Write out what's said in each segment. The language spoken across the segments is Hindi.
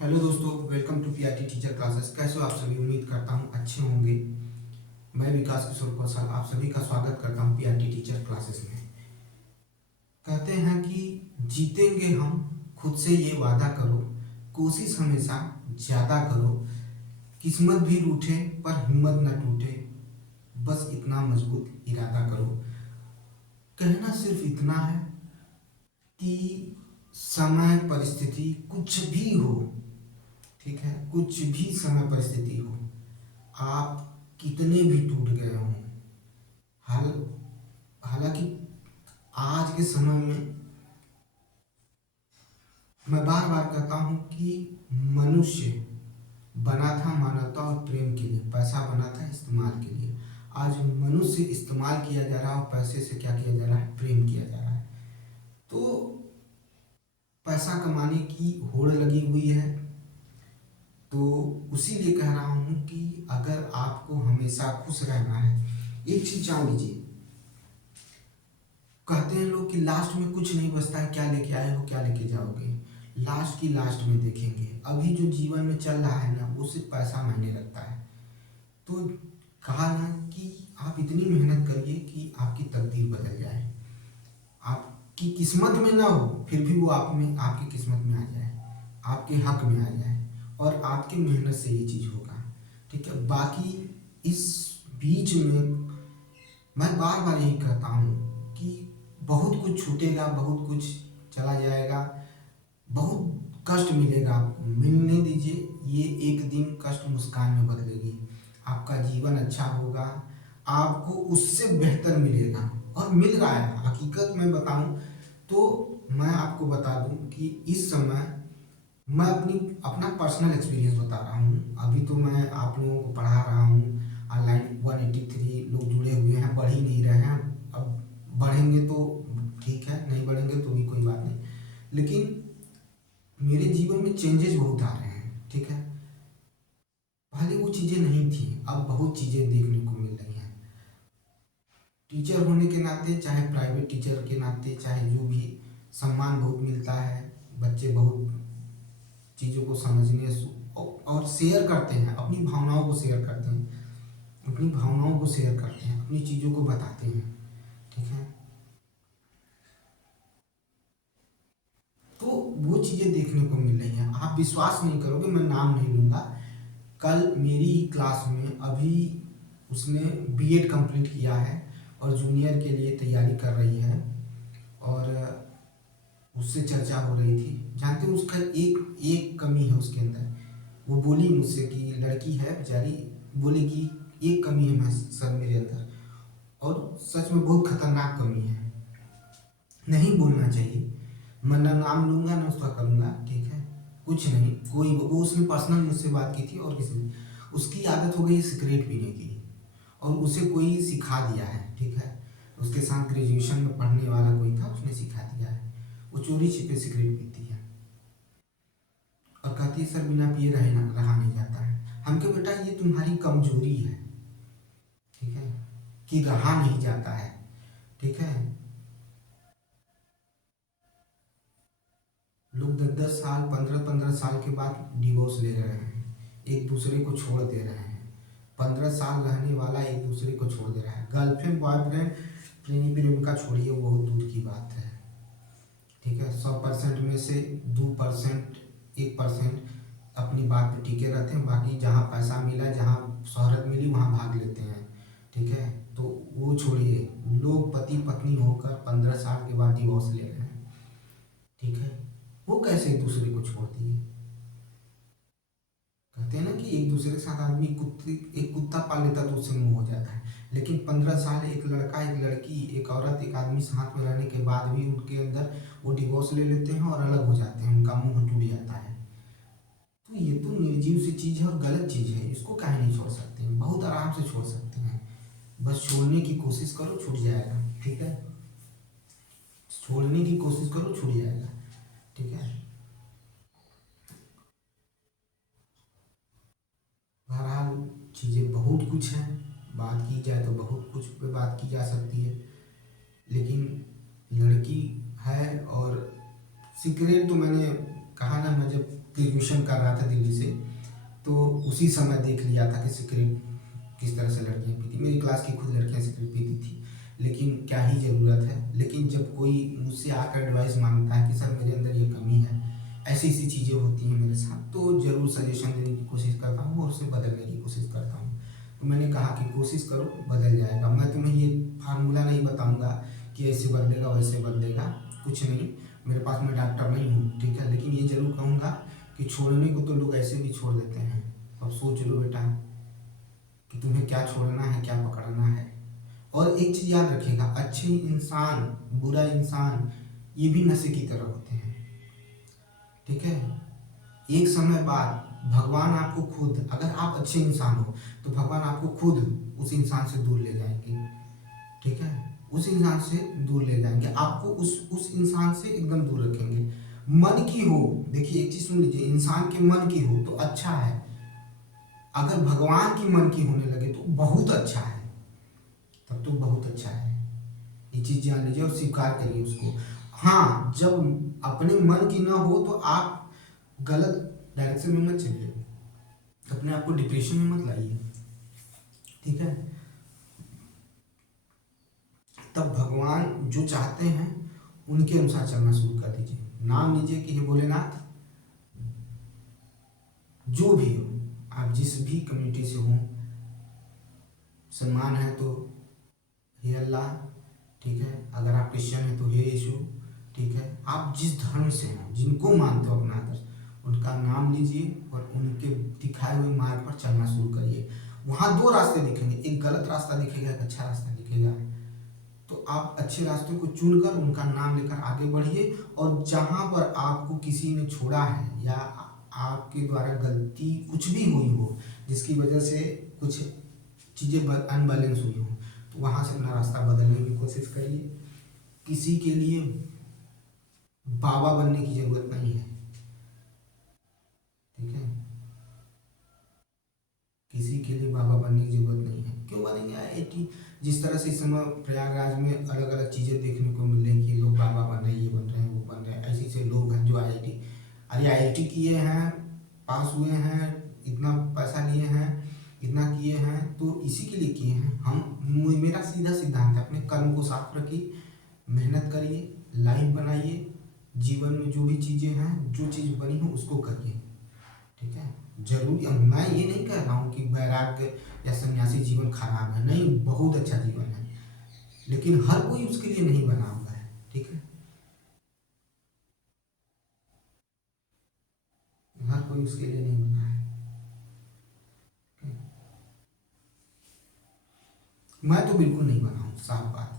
हेलो दोस्तों, welcome to PRT teacher classes. कैसे हो आप सभी? उम्मीद करता हूँ अच्छे होंगे। मैं विकास किशोर कौशल आप सभी का स्वागत करता हूँ पीआरटी टीचर क्लासेस में। कहते हैं कि जीतेंगे हम, खुद से ये वादा करो, कोशिश हमेशा ज़्यादा करो, किस्मत भी रूठे पर हिम्मत न टूटे, बस इतना मजबूत इरादा करो। कहना सिर्फ इतना है कि समय परिस्थिति कुछ भी हो, ठीक है, कुछ भी समय परिस्थिति हो, आप कितने भी टूट गए हों, हाल हालांकि आज के समय में मैं बार बार कहता हूँ कि मनुष्य बना था मानवता और प्रेम के लिए, पैसा बना था इस्तेमाल के लिए। आज मनुष्य इस्तेमाल किया जा रहा है और पैसे से क्या किया जा रहा है? प्रेम किया जा रहा है। तो पैसा कमाने की होड़ लगी हुई है। तो उसी लिए कह रहा हूँ कि अगर आपको हमेशा खुश रहना है, एक चीज जान लीजिए, कहते हैं लोग कि लास्ट में कुछ नहीं बचता है, क्या लेके आए हो क्या लेके जाओगे, लास्ट की लास्ट में देखेंगे। अभी जो जीवन में चल रहा है ना, वो सिर्फ पैसा मायने रखता है। तो कहा ना कि आप इतनी मेहनत करिए कि आपकी तकदीर बदल जाए, आपकी किस्मत में ना हो फिर भी वो आप में, आपकी किस्मत में आ जाए, आपके हक में आ जाए, और आपकी मेहनत से ये चीज़ होगा। ठीक है, बाकी इस बीच में मैं बार बार यही कहता हूँ कि बहुत कुछ छूटेगा, बहुत कुछ चला जाएगा, बहुत कष्ट मिलेगा आपको, मिलने दीजिए। ये एक दिन कष्ट मुस्कान में बदलेगी, आपका जीवन अच्छा होगा, आपको उससे बेहतर मिलेगा और मिल रहा है। हकीकत में बताऊं तो मैं आपको बता दूं कि इस समय मैं अपना पर्सनल एक्सपीरियंस बता रहा हूँ। अभी तो मैं आप लोगों को पढ़ा रहा हूँ ऑनलाइन, 183 लोग जुड़े हुए हैं, बढ़ ही नहीं रहे हैं। अब बढ़ेंगे तो ठीक है, नहीं बढ़ेंगे तो भी कोई बात नहीं, लेकिन मेरे जीवन में चेंजेस बहुत आ रहे हैं। ठीक है, पहले वो चीज़ें नहीं थी, अब बहुत चीज़ें देखने को मिल रही हैं। टीचर होने के नाते, चाहे प्राइवेट टीचर के नाते, चाहे जो भी, सम्मान बहुत मिलता है। बच्चे बहुत चीज़ों को समझने और शेयर करते हैं, अपनी भावनाओं को शेयर करते हैं, अपनी भावनाओं को शेयर करते हैं, अपनी चीज़ों को बताते हैं। ठीक है, तो वो चीज़ें देखने को मिल रही हैं। आप विश्वास नहीं करोगे, मैं नाम नहीं लूँगा, कल मेरी ही क्लास में अभी उसने बीएड कंप्लीट किया है और जूनियर के लिए तैयारी कर रही है, और उससे चर्चा हो रही थी। जानते हो उसका एक एक कमी है उसके अंदर। वो बोली मुझसे कि लड़की है बेचारी, बोली कि एक कमी है मैं सर मेरे अंदर, और सच में बहुत खतरनाक कमी है। नहीं बोलना चाहिए, मैं ना नाम लूंगा ना उसका करूंगा। ठीक है, कुछ नहीं, कोई वो उसने पर्सनल मुझसे बात की थी, और किसी उसकी आदत हो गई सिगरेट पीने की, और उसे कोई सिखा दिया है। ठीक है, उसके साथ ग्रेजुएशन में पढ़ने वाला कोई था, उसने सिखा दिया है। वो चोरी छिपे सिगरेट पीती है और कहती है सर बिना पिए रहा नहीं जाता है। हम कहे बेटा ये तुम्हारी कमजोरी है, ठीक है, कि रहा नहीं जाता है। ठीक है, लोग 10-10 साल, 15-15 साल के बाद डिवोर्स ले रहे हैं, एक दूसरे को छोड़ दे रहे हैं। 15 साल रहने वाला एक दूसरे को छोड़ दे रहा है। गर्लफ्रेंड बॉयफ्रेंड प्रेमी प्रेमिका छोड़िए, वो बहुत दूर की बात है। ठीक है, 100% में से 2%, 1% अपनी बात पे टिके रहते हैं, बाकी जहाँ पैसा मिला, जहाँ शोहरत मिली, वहाँ भाग लेते हैं। ठीक है, तो वो छोड़िए, लोग पति पत्नी होकर 15 साल के बाद डिवोर्स ले रहे हैं। ठीक है, वो कैसे एक दूसरे को छोड़ दिए? कहते हैं ना कि एक दूसरे के साथ आदमी एक कुत्ता पाल लेता तो उससे मुंह हो जाता है, लेकिन 15 साल एक लड़का एक लड़की एक औरत एक आदमी साथ में रहने के बाद भी उनके अंदर वो डिवोर्स ले लेते हैं और अलग हो जाते हैं, उनका मुंह टूट जाता है। तो ये तो निर्जीव सी चीज़ है और गलत चीज़ है, इसको काहे नहीं छोड़ सकते हैं? बहुत आराम से छोड़ सकते हैं, बस छोड़ने की कोशिश करो, छूट जाएगा। ठीक है, छोड़ने की कोशिश करो, छूट जाएगा। ठीक है, बहरहाल चीज़ें बहुत कुछ हैं, बात की जाए तो बहुत कुछ पे बात की जा सकती है, लेकिन लड़की है। और सिगरेट तो मैंने कहा ना, मैं जब ग्रेजुएशन कर रहा था दिल्ली से, तो उसी समय देख लिया था कि सिगरेट किस तरह से लड़कियाँ पीती। मेरी क्लास की खुद लड़कियाँ सिगरेट पीती थी, लेकिन क्या ही ज़रूरत है। लेकिन जब कोई मुझसे आकर एडवाइस मांगता है कि सर मेरे अंदर ये कमी है, ऐसी ऐसी चीज़ें होती हैं मेरे साथ, तो ज़रूर सजेशन देने की कोशिश करता हूँ और उसे बदलने की कोशिश करता हूँ। तो मैंने कहा कि कोशिश करो, बदल जाएगा। मैं तुम्हें ये फार्मूला नहीं बताऊँगा कि ऐसे बदलेगा वैसे बदलेगा, कुछ नहीं। मेरे पास, मैं डॉक्टर नहीं हूँ, ठीक है, लेकिन ये ज़रूर कहूँगा कि छोड़ने को तो लोग ऐसे भी छोड़ देते हैं। अब सोच लो बेटा कि तुम्हें क्या छोड़ना है, क्या पकड़ना है। और एक चीज़ याद रखिएगा, अच्छे इंसान, बुरा इंसान, ये भी नशे की तरह होते हैं, ठीक है। एक समय बाद भगवान आपको खुद, अगर आप अच्छे इंसान हो तो भगवान आपको खुद उस इंसान से दूर ले जाएंगे, ठीक है। उस इंसान से दूर ले जाएंगे, आपको उस इंसान से एकदम दूर रखेंगे। मन की हो, देखिए एक चीज सुन लीजिए, इंसान के मन की हो तो अच्छा है, अगर भगवान की मन की होने लगे तो बहुत अच्छा है, तब तो बहुत अच्छा है। ये चीज जान लीजिए और स्वीकार करिए उसको। हाँ, जब अपने मन की ना हो तो आप गलत डायरेक्शन में मत चलिए, अपने आप को डिप्रेशन में मत लाइए, ठीक है। तब भगवान जो चाहते हैं उनके अनुसार चलना शुरू कर दीजिए। नाम लीजिए कि हे भोलेनाथ, जो भी हो, आप जिस भी कम्युनिटी से हो, सम्मान है तो हे अल्लाह, ठीक है। अगर आप क्रिश्चियन हैं तो हे यीशु, ठीक है। आप जिस धर्म से हो, जिनको मानते हो अपना आदर्श, उनका नाम लीजिए और उनके दिखाए हुए मार्ग पर चलना शुरू करिए। वहाँ दो रास्ते दिखेंगे, एक गलत रास्ता दिखेगा, एक अच्छा रास्ता दिखेगा। तो आप अच्छे रास्ते को चुनकर उनका नाम लेकर आगे बढ़िए। और जहाँ पर आपको किसी ने छोड़ा है या आपके द्वारा गलती कुछ भी हुई हो, जिसकी वजह से कुछ चीज़ें अनबैलेंस हुई हो, तो वहाँ से अपना रास्ता बदलने की कोशिश करिए। किसी के लिए बाबा बनने की ज़रूरत नहीं है, ठीक है। किसी के लिए बाबा बनने की जरूरत नहीं है। क्यों बनेंगे? आईआईटी, जिस तरह से इस समय प्रयागराज में अलग अलग चीज़ें देखने को मिल रही कि लोग बाबा बन रहे हैं, ये बन रहे हैं, वो बन रहे हैं, ऐसे ऐसे लोग हैं जो आईआईटी, अरे आईआईटी किए हैं, पास हुए हैं, इतना पैसा लिए हैं, इतना किए हैं, तो इसी के लिए किए हैं। मेरा सीधा सिद्धांत है, अपने कर्म को साफ रखिए, मेहनत करिए, लाइफ बनाइए, जीवन में जो भी चीज़ें हैं, जो चीज़ बनी हो उसको करिए, ठीक है। जरूरी, मैं ये नहीं कह रहा हूँ कि वैराग्य या सन्यासी जीवन खराब है, नहीं, बहुत अच्छा जीवन है, लेकिन हर कोई उसके लिए नहीं बना हुआ है, ठीक है। हर कोई उसके लिए नहीं बना है। मैं तो बिल्कुल नहीं बना हूँ, साफ बात है।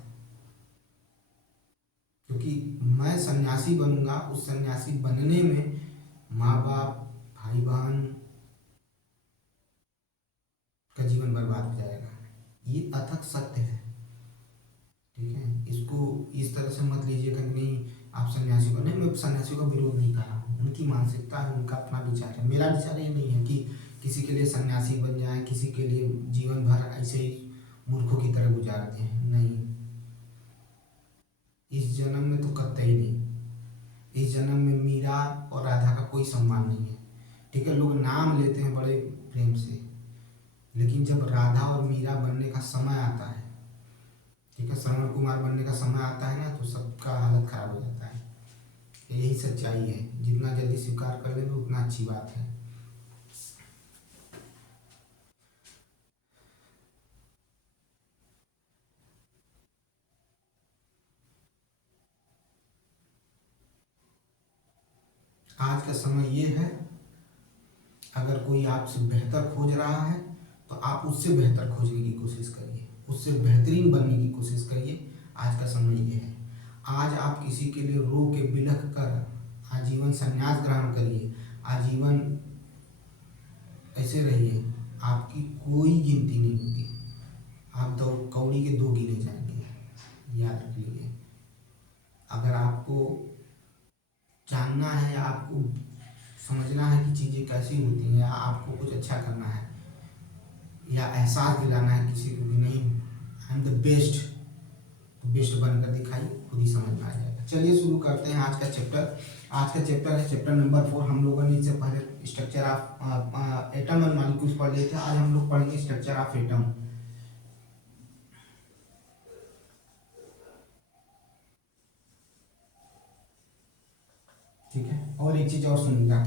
क्योंकि मैं सन्यासी बनूंगा, उस सन्यासी बनने में माँ बाप, भाई बहन का जीवन बर्बाद हो जाएगा, ये अथक सत्य है, ठीक है। इसको इस तरह से मत लीजिएगा कि नहीं आप सन्यासी को, नहीं, मैं सन्यासी का विरोध नहीं कर रहा हूँ, उनकी मानसिकता है, उनका अपना विचार है। मेरा विचार ये नहीं है कि किसी के लिए सन्यासी बन जाए, किसी के लिए जीवन भर ऐसे ही मूर्खों की तरह गुजारते हैं, नहीं, इस जन्म में तो कतई नहीं। इस जन्म में मीरा और राधा का कोई सम्मान नहीं है, ठीक है। लोग नाम लेते हैं बड़े प्रेम से, लेकिन जब राधा और मीरा बनने का समय आता है, ठीक है, श्रवण कुमार बनने का समय आता है ना, तो सबका हालत खराब हो जाता है। यही सच्चाई है, जितना जल्दी स्वीकार कर लेंगे उतना अच्छी बात है। आज का समय ये है, अगर कोई आपसे बेहतर खोज रहा है तो आप उससे बेहतर खोजने की कोशिश करिए, उससे बेहतरीन बनने की कोशिश करिए। आज का समय ये है। आज आप किसी के लिए रो के बिलख कर आजीवन संन्यास ग्रहण करिए, आजीवन ऐसे रहिए, आपकी कोई गिनती नहीं होगी, आप दो कौड़ी के दो गिने जाएंगे, याद रख लीजिए। अगर आपको जानना है, आपको समझना है कि चीज़ें कैसी होती हैं, या आपको कुछ अच्छा करना है, या एहसास दिलाना है किसी को कि नहीं आई एम द बेस्ट, तो बेस्ट बनकर दिखाइए, खुद ही समझ में आ जाएगा। चलिए शुरू करते हैं आज का चैप्टर। आज का चैप्टर है चैप्टर नंबर 4। हम लोगों ने इससे पहले स्ट्रक्चर ऑफ एटम और मॉलिक्यूल्स पढ़ लिए थे। आज हम लोग पढ़ेंगे स्ट्रक्चर ऑफ एटम। ठीक है, और एक चीज और सुनिएगा,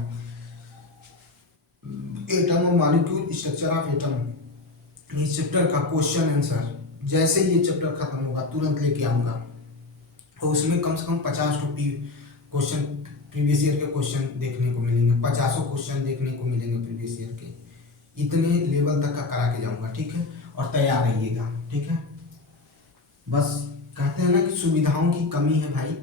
एटम और मॉलिक्यूल, स्ट्रक्चर ऑफ एटम, इस चैप्टर का क्वेश्चन आंसर जैसे ही ये चैप्टर खत्म होगा तुरंत लेके आऊंगा। और उसमें कम से कम 50 क्वेश्चन, प्रीवियस ईयर के क्वेश्चन देखने को मिलेंगे, 50 क्वेश्चन देखने को मिलेंगे प्रीवियस ईयर के। इतने लेवल तक का करा के जाऊंगा, ठीक है। और तैयार रहिएगा, ठीक है। बस कहते हैं ना कि सुविधाओं की कमी है भाई,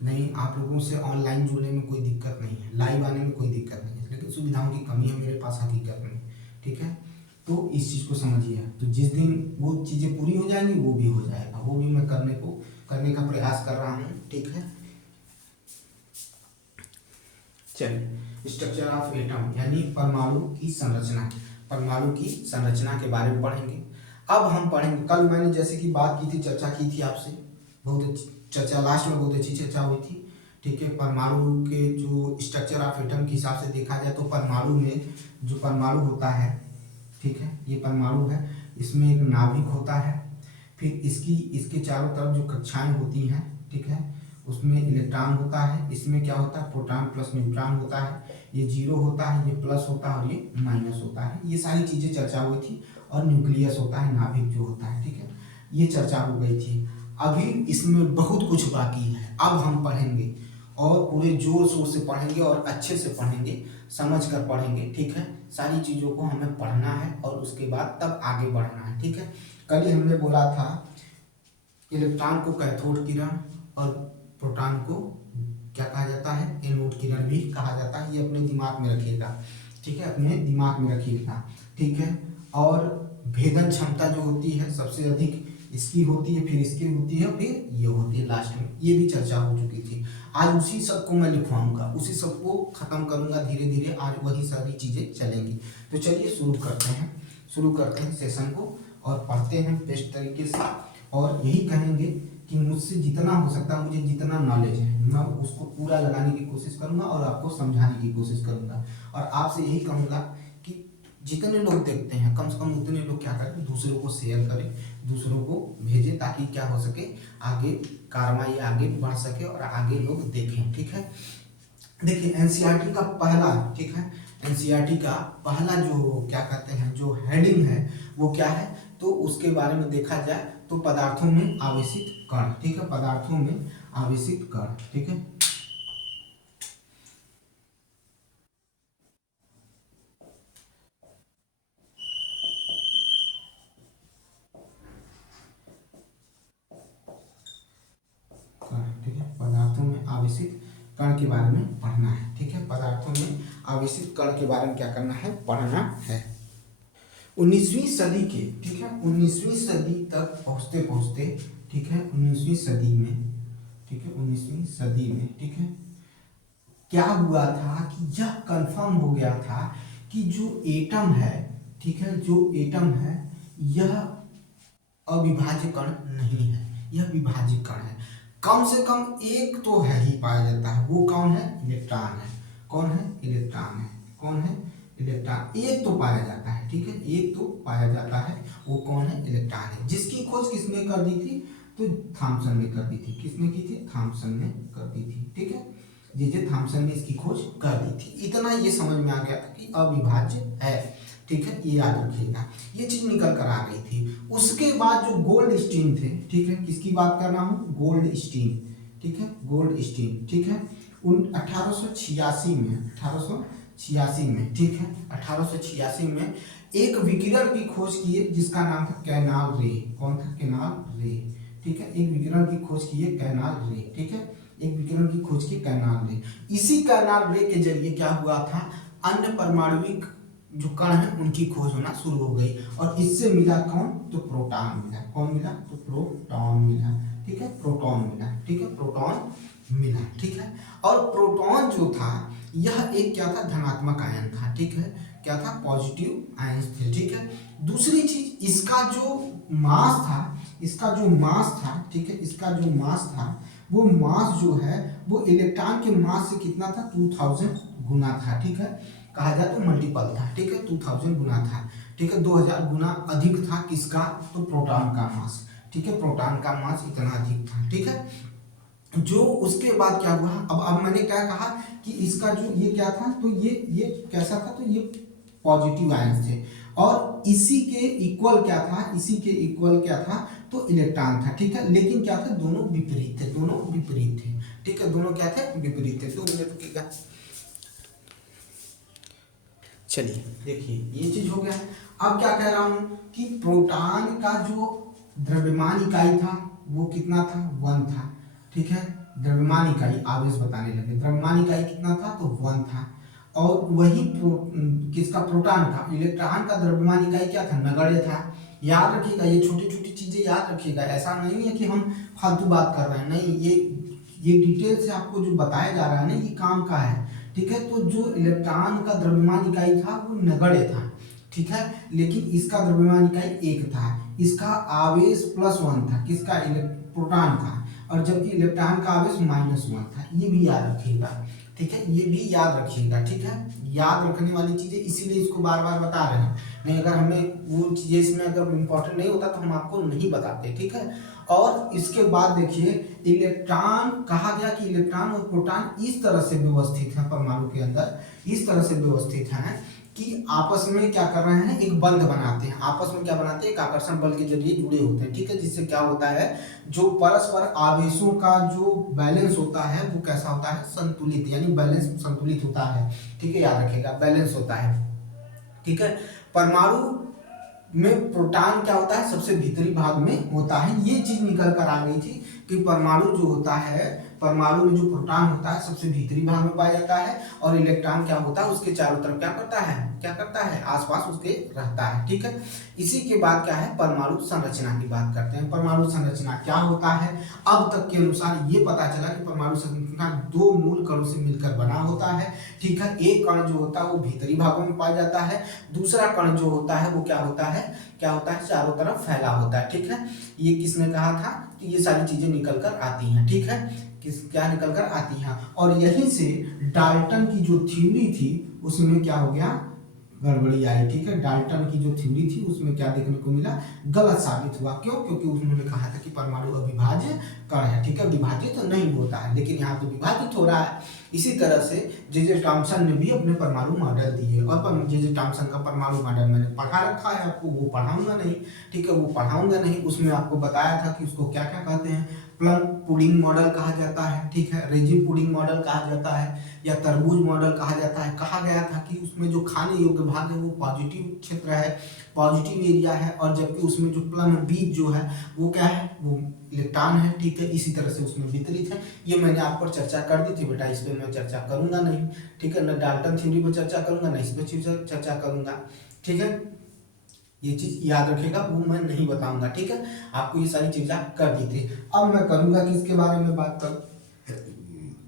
नहीं, आप लोगों से ऑनलाइन जुड़ने में कोई दिक्कत नहीं है, लाइव आने में कोई दिक्कत नहीं है, लेकिन सुविधाओं की कमी है मेरे पास हकीकत में, ठीक है। तो इस चीज़ को समझिए। तो जिस दिन वो चीज़ें पूरी हो जाएंगी वो भी हो जाएगा, वो भी मैं करने का प्रयास कर रहा हूँ, ठीक है। चलिए, स्ट्रक्चर ऑफ एटम यानी परमाणु की संरचना, परमाणु की संरचना के बारे में पढ़ेंगे। अब हम पढ़ेंगे, कल मैंने जैसे कि बात की थी, चर्चा की थी आपसे, बहुत अच्छी चर्चा, लास्ट में बहुत अच्छी चर्चा हुई थी, ठीक है। परमाणु के जो स्ट्रक्चर ऑफ एटम के हिसाब से देखा जाए तो परमाणु में जो परमाणु होता है, ठीक है, ये परमाणु है, इसमें एक नाभिक होता है, फिर इसके चारों तरफ जो कक्षाएं होती हैं, ठीक है, उसमें इलेक्ट्रॉन होता है, इसमें क्या होता है, प्रोटॉन प्लस न्यूट्रॉन होता है, ये जीरो होता है, ये प्लस होता है और ये माइनस होता है, ये सारी चीज़ें चर्चा हुई थी। और न्यूक्लियस होता है, नाभिक जो होता है, ठीक है, ये चर्चा हो गई थी। अभी इसमें बहुत कुछ बाकी है, अब हम पढ़ेंगे और पूरे जोर शोर से पढ़ेंगे और अच्छे से पढ़ेंगे, समझ कर पढ़ेंगे, ठीक है। सारी चीज़ों को हमें पढ़ना है और उसके बाद तब आगे बढ़ना है, ठीक है। कल ही हमने बोला था इलेक्ट्रॉन को कैथोड किरण और प्रोटॉन को क्या कहा जाता है, एनोड किरण भी कहा जाता है। ये अपने दिमाग में रखिएगा, ठीक है, अपने दिमाग में रखिएगा, ठीक है। और भेदन क्षमता जो होती है सबसे अधिक इसकी होती है, फिर इसकी होती है, फिर ये होती है लास्ट में, ये भी चर्चा हो चुकी थी। आज उसी सब को मैं लिखवाऊंगा, उसी सब को खत्म करूंगा धीरे धीरे, आज वही सारी चीजें चलेंगी। तो चलिए शुरू करते हैं सेशन को और पढ़ते हैं बेस्ट तरीके से। और यही कहेंगे कि मुझसे जितना हो सकता है, मुझे जितना नॉलेज है मैं उसको पूरा लगाने की कोशिश करूंगा और आपको समझाने की कोशिश करूंगा। और आपसे यही कहूंगा कि जितने लोग देखते हैं कम से कम उतने लोग क्या करें, दूसरों को शेयर करें, दूसरों को भेजें, ताकि क्या हो सके, आगे कार्रवाई आगे बढ़ सके और आगे लोग देखें, ठीक है। देखिए एनसीईआरटी का पहला, ठीक है, एनसीईआरटी का पहला जो क्या कहते हैं, जो हेडिंग है वो क्या है, तो उसके बारे में देखा जाए तो पदार्थों में आवेशित कण, ठीक है, पदार्थों में आवेशित कण, ठीक है। ठीक है, पदार्थों में आवेशित कण के बारे में पढ़ना है, ठीक है, पदार्थों में आवेशित कण के बारे में क्या करना है, पढ़ना है। 19वीं सदी के, ठीक है, 19वीं सदी तक पहुंचते पहुंचते, ठीक है, 19वीं सदी में, ठीक है, 19वीं सदी में, ठीक है, क्या हुआ था कि यह कंफर्म हो गया था कि जो एटम है, ठीक है, जो एटम है यह अविभाज्य कण नहीं है, यह विभाज्य कण है। कम से कम एक तो है ही पाया जाता है, वो कौन है, इलेक्ट्रॉन है। कौन है, इलेक्ट्रॉन है। कौन है, इलेक्ट्रॉन, एक तो पाया जाता है, ठीक है, एक तो पाया जाता है, वो कौन है, इलेक्ट्रॉन है, जिसकी खोज किसने कर दी थी, तो थॉमसन ने कर दी थी। किसने की थी, थॉमसन ने कर दी थी, ठीक है, जे थॉमसन ने इसकी खोज कर दी थी। इतना ये समझ में आ गया था कि अविभाज्य है, ठीक है, ये याद रखिएगा, ये चीज निकल कर आ गई थी। उसके बाद जो गोल्ड स्टीन थे, ठीक है, किसकी बात कर रहा हूँ, गोल्ड स्टीन, ठीक है, गोल्ड स्टीन, ठीक है, 1886 में, 1886 में, ठीक है, 1886 में एक विकिरण की खोज की है जिसका नाम था कैनाल रे। कौन था, कैनाल रे, ठीक है, एक विकिरण की खोज की है कैनाल रे, ठीक है, एक विकिरण की खोज की कैनाल रे। इसी कैनाल रे के जरिए क्या हुआ था, अन्य परमाणुविक जो कण है उनकी खोज होना शुरू हो गई और इससे मिला कौन, तो प्रोटॉन मिला। कौन मिला, तो प्रोटॉन मिला, ठीक है, प्रोटॉन मिला, ठीक है, प्रोटॉन मिला, ठीक है। और प्रोटॉन जो था यह एक क्या था, धनात्मक आयन था, ठीक है, क्या था, पॉजिटिव आयन थे, ठीक है। दूसरी चीज इसका जो मास था, इसका जो मास था, ठीक है, इसका जो मास था वो मास जो है वो इलेक्ट्रॉन के मास से कितना था, 2000 गुना था, ठीक है, कहा जाए तो मल्टीपल था, ठीक है, 2000 गुना था, ठीक है, 2000 गुना अधिक था किसका, तो प्रोटॉन का मास, ठीक है, प्रोटॉन का मास इतना अधिक था, ठीक है। जो उसके बाद क्या हुआ, अब मैंने क्या कहा कि इसका जो ये क्या था, तो ये कैसा था, तो ये पॉजिटिव आयंस थे, और इसी के इक्वल क्या था, इसी के इक्वल क्या था, तो इलेक्ट्रॉन था, ठीक है, लेकिन क्या थे, दोनों विपरीत थे, दोनों विपरीत थे, ठीक है, दोनों क्या थे, विपरीत थे। 2 मिनट रुकिएगा। चलिए देखिए ये चीज हो गया। अब क्या कह रहा हूं कि प्रोटॉन का जो द्रव्यमान इकाई था वो कितना था, 1 था, ठीक है, द्रव्यमान इकाई, आवेश बताने लगे, द्रव्यमान इकाई कितना था, तो 1 था, और वही किसका, प्रोटॉन का, इलेक्ट्रॉन का द्रव्यमान इकाई क्या था, नगण्य था। याद रखिएगा, ये छोटी छोटी चीजें याद रखिएगा, ऐसा नहीं है कि हम फालतू बात कर रहे हैं, नहीं, ये डिटेल से आपको जो बताया जा रहा है ना, ये काम का है, ठीक है। तो जो इलेक्ट्रॉन का द्रव्यमान इकाई था वो नगण्य था, ठीक है, लेकिन इसका द्रव्यमान इकाई 1 था, इसका आवेश +1 था, किसका, प्रोटॉन का, और जबकि इलेक्ट्रॉन का आवेश -1 था। ये भी याद रखिएगा, ठीक है, ये भी याद रखिएगा, ठीक है, याद रखने वाली चीजें, इसीलिए इसको बार बार बता रहे हैं, नहीं अगर हमें वो चीजें इसमें अगर इम्पोर्टेंट नहीं होता तो हम आपको नहीं बताते, ठीक है। और इसके बाद देखिए, इलेक्ट्रॉन, कहा गया कि इलेक्ट्रॉन और प्रोटॉन इस तरह से व्यवस्थित है परमाणु के अंदर, इस तरह से व्यवस्थित है कि आपस में क्या कर रहे हैं, एक बंध बनाते हैं, आपस में क्या बनाते हैं, एक आकर्षण बल के जरिए जुड़े होते हैं, ठीक है, जिससे क्या होता है, जो परस्पर आवेशों का जो बैलेंस होता है वो कैसा होता है, संतुलित, यानी बैलेंस संतुलित होता है, ठीक है, याद रखिएगा, बैलेंस होता है, ठीक है। परमाणु में प्रोटॉन क्या होता है, सबसे भीतरी भाग में होता है, ये चीज निकल कर आ गई थी कि परमाणु जो होता है, परमाणु में जो प्रोटॉन होता है सबसे भीतरी भाग में पाया जाता है, और इलेक्ट्रॉन क्या होता है, उसके चारों तरफ क्या करता है, क्या करता है, आसपास उसके रहता है, ठीक है। इसी के बाद क्या है, परमाणु संरचना की बात करते हैं। परमाणु संरचना क्या होता है, अब तक के अनुसार ये पता चला कि परमाणु संरचना 2 मूल कणों से मिलकर बना होता है, ठीक है। एक कण जो होता है वो भीतरी भागों में पाया जाता है, दूसरा कण जो होता है वो क्या होता है, क्या होता है, चारों तरफ फैला होता है, ठीक है। ये किसने कहा था, कि ये सारी चीजें निकल कर आती हैं, ठीक है, क्या निकल कर आती हैं, और यहीं से डाल्टन की जो थ्योरी थी उसमें क्या हो गया, गड़बड़ी आई, ठीक है। डाल्टन की जो थ्योरी थी उसमें क्या देखने को मिला, गलत साबित हुआ, क्यों, क्योंकि उन्होंने कहा था कि परमाणु अविभाज्य कण है, ठीक है, विभाजित तो नहीं होता है, लेकिन यहाँ तो विभाजित हो रहा है। इसी तरह से जे थॉमसन ने भी अपने परमाणु मॉडल दिए, और जे थॉमसन का परमाणु मॉडल मैंने पढ़ा रखा है, आपको वो पढ़ाऊंगा नहीं, ठीक है, वो पढ़ाऊंगा नहीं, उसमें आपको बताया था कि उसको क्या क्या कहते हैं, प्लम पुडिंग मॉडल कहा जाता है, ठीक है, रेजिन पुडिंग मॉडल कहा जाता है, या तरबूज मॉडल कहा जाता है। कहा गया था कि उसमें जो खाने योग्य भाग है वो पॉजिटिव क्षेत्र है, पॉजिटिव एरिया है, और जबकि उसमें जो प्लम बीज जो है वो क्या है, वो इलेक्ट्रॉन है, ठीक है, इसी तरह से उसमें वितरित है। ये मैंने आप पर चर्चा कर दी थी बेटा, इस पर मैं चर्चा करूंगा नहीं, ठीक है, न डाल्टन थ्योरी पर चर्चा करूंगा, न इस पर चर्चा करूंगा, ठीक है, ये चीज याद रखेगा, वो मैं नहीं बताऊंगा, ठीक है, आपको ये सारी चीजें कर दी थी। अब मैं करूंगा किसके बारे में बात कर,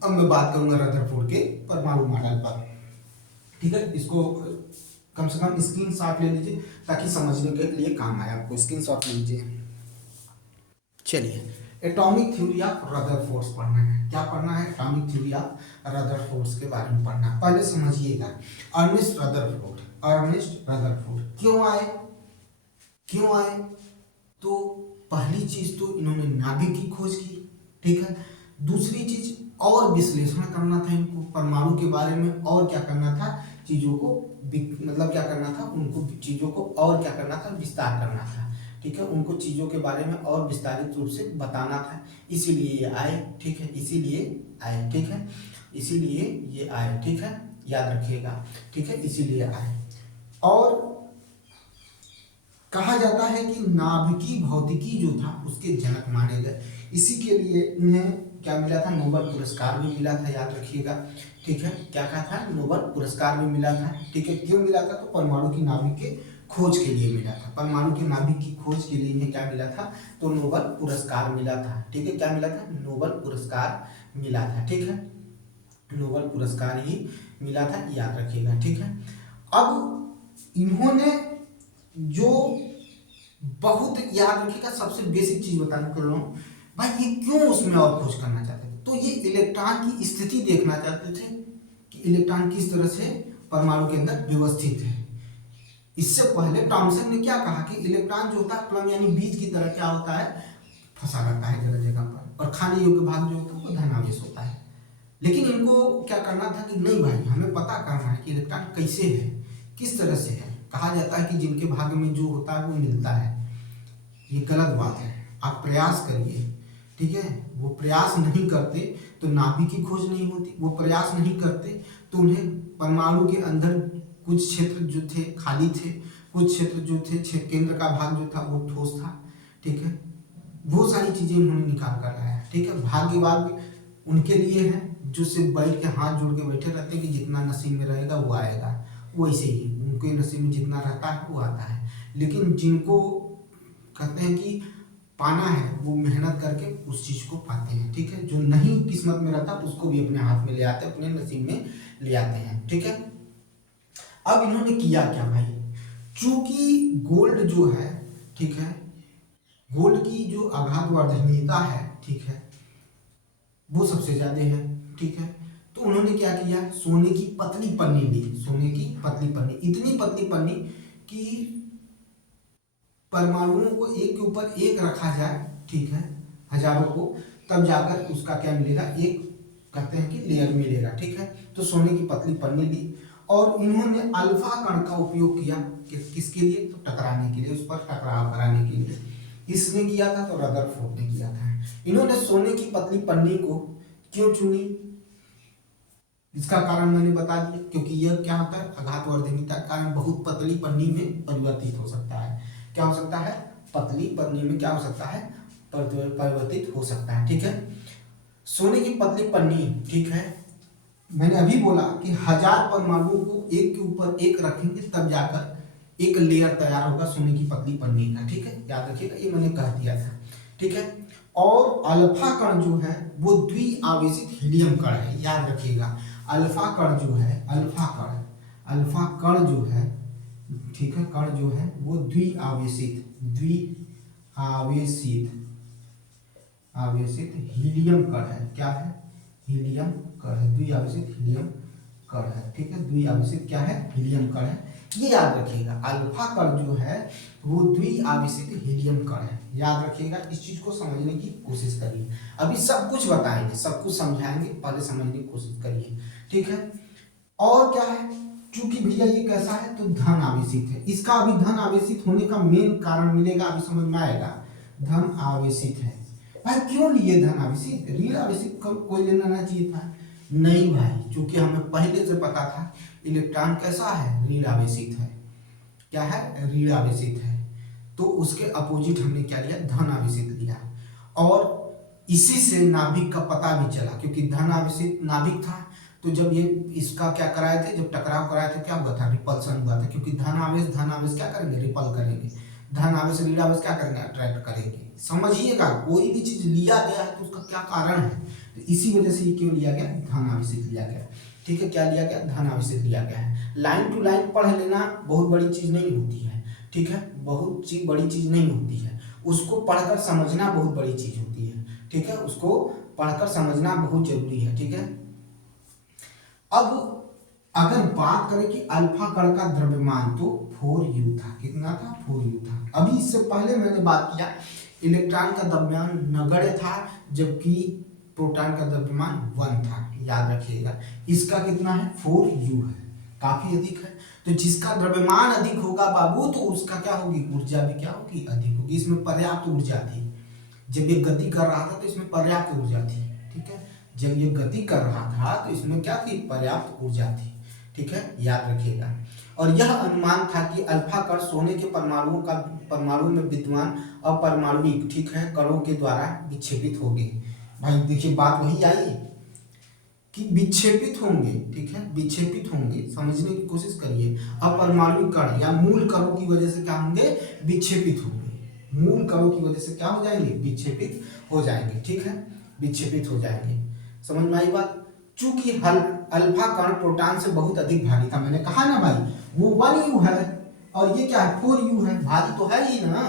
अब मैं बात करूंगा रदरफोर्ड के परमाणु मॉडल पर, ठीक है। इसको कम से कम स्क्रीन शॉट ले लीजिए ताकि समझने के लिए काम आए, आपको स्क्रीन शॉट लीजिए। चलिए, एटॉमिक थ्योरी ऑफ रदरफोर्ड पढ़ना है, क्या पढ़ना है, एटॉमिक थ्योरी ऑफ रदरफोर्ड के बारे में पढ़ना है। पहले समझिएगा, अर्नेस्ट रदरफोर्ड, अर्नेस्ट रदरफोर्ड क्यों आए, क्यों आए, तो पहली चीज तो इन्होंने नाभिक की खोज की, ठीक है। दूसरी चीज और विश्लेषण करना था इनको, परमाणु के बारे में और क्या करना था, चीजों को मतलब क्या करना था, उनको चीजों को और क्या करना था, विस्तार करना था, ठीक है, उनको चीजों के बारे में और विस्तारित रूप से बताना था, इसीलिए ये आए, ठीक है, इसीलिए आए, ठीक है, इसीलिए ये आए, ठीक है, याद रखिएगा, ठीक है, इसीलिए आए। और कहा जाता है कि नाभिकीय भौतिकी जो था उसके जनक माने गए, इसी के लिए इन्हें क्या मिला था, नोबेल पुरस्कार भी मिला था, याद रखिएगा, ठीक है, क्या कहा था, नोबेल पुरस्कार भी मिला था, ठीक है। क्यों मिला था, तो परमाणु की नाभिक के खोज के लिए मिला था, परमाणु की नाभिक की खोज के लिए इन्हें क्या मिला था, तो नोबेल पुरस्कार मिला था, ठीक है, क्या मिला था, नोबेल पुरस्कार मिला था, ठीक है, नोबेल पुरस्कार ही मिला था, याद रखिएगा, ठीक है। अब इन्होंने जो बहुत याद रखिएगा, सबसे बेसिक चीज बताने कर रहा हूँ, भाई ये क्यों उसमें और खोज करना चाहते थे? तो ये इलेक्ट्रॉन की स्थिति देखना चाहते थे कि इलेक्ट्रॉन किस तरह से परमाणु के अंदर व्यवस्थित है। इससे पहले थॉमसन ने क्या कहा कि इलेक्ट्रॉन जो होता है प्लम यानी बीज की तरह क्या होता है, फंसा रहता है जगह जगह पर, और खाने योग्य भाग जो होता है वो धनावेश होता है। लेकिन इनको क्या करना था कि नहीं भाई, हमें पता करना है कि इलेक्ट्रॉन कैसे है, किस तरह से है। कहा जाता है कि जिनके भाग्य में जो होता है वो मिलता है, ये गलत बात है। आप प्रयास करिए, ठीक है। वो प्रयास नहीं करते तो नाभिक की खोज नहीं होती, वो प्रयास नहीं करते तो उन्हें परमाणु के अंदर कुछ क्षेत्र जो थे खाली थे, कुछ क्षेत्र जो थे केंद्र का भाग जो था वो ठोस था, ठीक है। वो सारी चीजें उन्होंने निकाल कर लाया, ठीक है। भाग्यवाद उनके लिए है जो सिर्फ बैठ के हाथ जोड़ के बैठे रहते हैं कि जितना नसीब में रहेगा वो आएगा, वैसे ही उनके नसीब में जितना रहता है वो आता है। लेकिन जिनको कहते हैं कि पाना है वो मेहनत करके उस चीज को पाते हैं, ठीक है। जो नहीं किस्मत में रहता उसको भी अपने हाथ में ले आते हैं, अपने नसीब में ले आते हैं, ठीक है। अब इन्होंने किया क्या भाई, चूंकि गोल्ड जो है, ठीक है, गोल्ड की जो आघातवर्धनीयता है, ठीक है, वो सबसे ज्यादा है, ठीक है। तो उन्होंने क्या किया, सोने की पतली पन्नी ली, सोने की पतली पन्नी, इतनी पतली पन्नी कि परमाणुओं को एक के ऊपर एक रखा जाए, ठीक है, हजारों को, तब जाकर उसका क्या मिलेगा, एक कहते हैं कि लेयर मिलेगा, ठीक है। तो सोने की पतली पन्नी ली और इन्होंने अल्फा कण का उपयोग किया किसके लिए, तो टकराने के लिए, उस पर टकराव कराने के लिए। इसने किया था तो रदरफोर्ड ने किया था। इन्होंने सोने की पतली पन्नी को क्यों चुनी, इसका कारण मैंने बता दिया, क्योंकि यह क्या होता है, आघातवर्धनीयता के कारण बहुत पतली पन्नी में परिवर्तित हो सकता है। क्या हो सकता है, पतली पन्नी में क्या हो सकता है, परिवर्तित हो सकता है, ठीक है। सोने की पतली पन्नी, ठीक है, मैंने अभी बोला कि 1000 परमाणुओं को एक के ऊपर एक रखेंगे तब जाकर एक लेयर तैयार होगा सोने की पतली पन्नी का, ठीक है। याद रखिएगा, ये मैंने कह दिया था, ठीक है। और अल्फा कण जो है वो द्विआवेशित हीलियम कण है, याद रखिएगा। अल्फा कण जो है, अल्फा कण जो है, ठीक है, कण जो है वो आवेशित हीलियम कण है। क्या है, हीलियम कण है, द्विआवेशित हीलियम कण है, ठीक है। द्विआवेशित क्या है, हीलियम कण है, ये याद रखिएगा। अल्फा कण जो है वो द्विआवेशित हीलियम कण है, याद रखिएगा। इस चीज को समझने की कोशिश करिए। अभी सब कुछ बताएंगे, सब कुछ समझाएंगे, पहले समझने की कोशिश करिए, ठीक है। और क्या है, चूंकि भैया ये कैसा है, तो धन आवेशित है। इसका अभी धन आवेशित होने का मेन कारण मिलेगा, अभी समझ में आएगा। धन आवेशित है भाई, क्यों लिए धन आवेशित, ऋण आवेशित कोई लेना ना चाहिए था, नहीं भाई, क्योंकि हमें पहले से पता था इलेक्ट्रॉन कैसा है, ऋण आवेशित है। क्या है, ऋण आवेशित है, तो उसके अपोजिट हमने क्या लिया, धन आवेशित लिया। और इसी से नाभिक का पता भी चला, क्योंकि धन आवेशित नाभिक था, तो जब ये इसका क्या कराए थे, जब टकराव कराए थे क्या हुआ था, रिपल्सन हुआ था, क्योंकि धन आवेश क्या करेंगे, रिपल करेंगे, धन आवेश ऋण आवेश क्या करेंगे, अट्रैक्ट करेंगे। समझिएगा, कोई भी चीज लिया गया है तो उसका क्या कारण है, तो इसी वजह से ये क्यों लिया गया, धन आवेशित लिया गया, ठीक है। क्या लिया गया, धन आवेशित लिया गया है। लाइन टू लाइन पढ़ लेना बहुत बड़ी चीज नहीं होती है, ठीक है, बहुत बड़ी चीज नहीं होती है, उसको पढ़कर समझना बहुत बड़ी चीज होती है, ठीक है, उसको पढ़कर समझना बहुत जरूरी है, ठीक है। अब अगर बात करें कि अल्फा कण का द्रव्यमान, तो 4u था, कितना था, 4u था। अभी इससे पहले मैंने बात किया इलेक्ट्रॉन का द्रव्यमान नगण्य था, जबकि प्रोटॉन का द्रव्यमान 1 था, याद रखिएगा। इसका कितना है, 4u है, काफी अधिक है। तो जिसका द्रव्यमान अधिक होगा बाबू, तो उसका क्या होगी, ऊर्जा भी क्या होगी, अधिक होगी। इसमें पर्याप्त ऊर्जा थी, जब ये गति कर रहा था तो इसमें पर्याप्त ऊर्जा थी, ठीक है। जब ये गति कर रहा था तो इसमें क्या थी, पर्याप्त ऊर्जा थी, ठीक है, याद रखिएगा। और यह अनुमान था कि अल्फा कण सोने के परमाणु में विद्यमान अपरमाणुविक, ठीक है, कणों के द्वारा विक्षेपित होंगे। भाई देखिए, बात वही आई कि विक्षेपित होंगे, ठीक है, विक्षेपित होंगे, समझने की कोशिश करिए। अपरमाणुविक कण या मूल कणों की वजह से क्या होंगे, विक्षेपित होंगे, मूल कणों की वजह से क्या हो जाएंगे, विक्षेपित हो जाएंगे, ठीक है, विक्षेपित हो जाएंगे। समझ में आई बात। चूंकि अल्फा कण प्रोटॉन से बहुत अधिक भारी था, मैंने कहा ना भाई, वो 1u है और ये क्या है, 4u है, भारी तो है ही ना,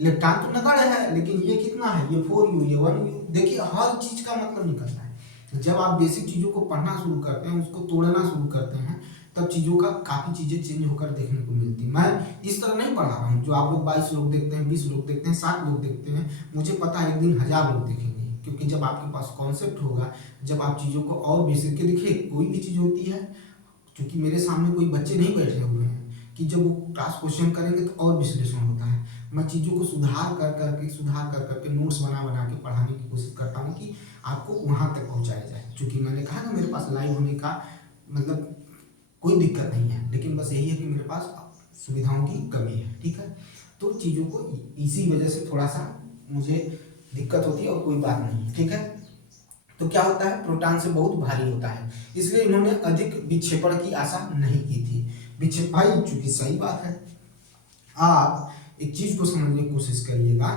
इलेक्ट्रॉन तो नगण्य है, लेकिन ये कितना है, ये 4u, ये 1u। देखिए हर चीज का मतलब निकलता है। जब आप बेसिक चीजों को पढ़ना शुरू करते हैं, उसको तोड़ना शुरू करते हैं, तब चीजों का काफी चीजें चेंज होकर देखने को मिलती है। मैं इस तरह नहीं पढ़ा रहा हूँ जो आप लोग 22 लोग देखते हैं, 20 लोग देखते हैं, 60 लोग देखते हैं। मुझे पता है एक दिन 1000 लोग देखेंगे, क्योंकि जब आपके पास कॉन्सेप्ट होगा, जब आप चीजों को और बेसिक के, देखिए कोई भी चीज होती है, क्योंकि मेरे सामने कोई बच्चे नहीं बैठे हुए हैं कि जब वो क्लास क्वेश्चन करेंगे तो और विश्लेषण होता है। मैं चीज़ों को सुधार कर करके नोट्स बना बना के पढ़ाने की कोशिश करता हूँ कि आपको वहाँ तक पहुँचाया जाए। क्योंकि मैंने कहा ना, मेरे पास लाइव होने का मतलब कोई दिक्कत नहीं है, लेकिन बस यही है कि मेरे पास सुविधाओं की कमी है, ठीक है। तो चीज़ों को इसी वजह से थोड़ा सा मुझे दिक्कत होती है, और कोई बात नहीं, ठीक है। तो क्या होता है, प्रोटॉन से बहुत भारी होता है, इसलिए इन्होंने अधिक विक्षेपण की आशा नहीं की थी। भाई चूंकि सही बात है। आप एक चीज को समझने की कोशिश करिएगा,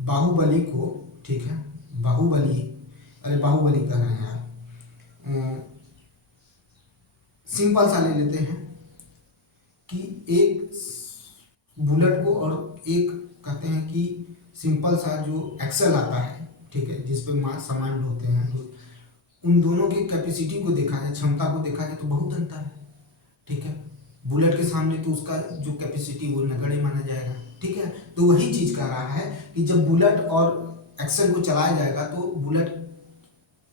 बाहुबली को, ठीक है, बाहुबली, अरे बाहुबली कह रहे हैं यार, सिंपल सा ले लेते हैं कि एक बुलेट को और एक कहते हैं कि सिंपल सा जो एक्सेल आता है, ठीक है, जिस पे सामान ढोते हैं, उन दोनों की कैपेसिटी को देखा जाए, क्षमता को देखा जाए तो बहुत अंतर है, ठीक है। बुलेट के सामने तो उसका जो कैपेसिटी वो नगण्य माना जाएगा, ठीक है। तो वही चीज कह रहा है कि जब बुलेट और एक्सेल को चलाया जाएगा तो बुलेट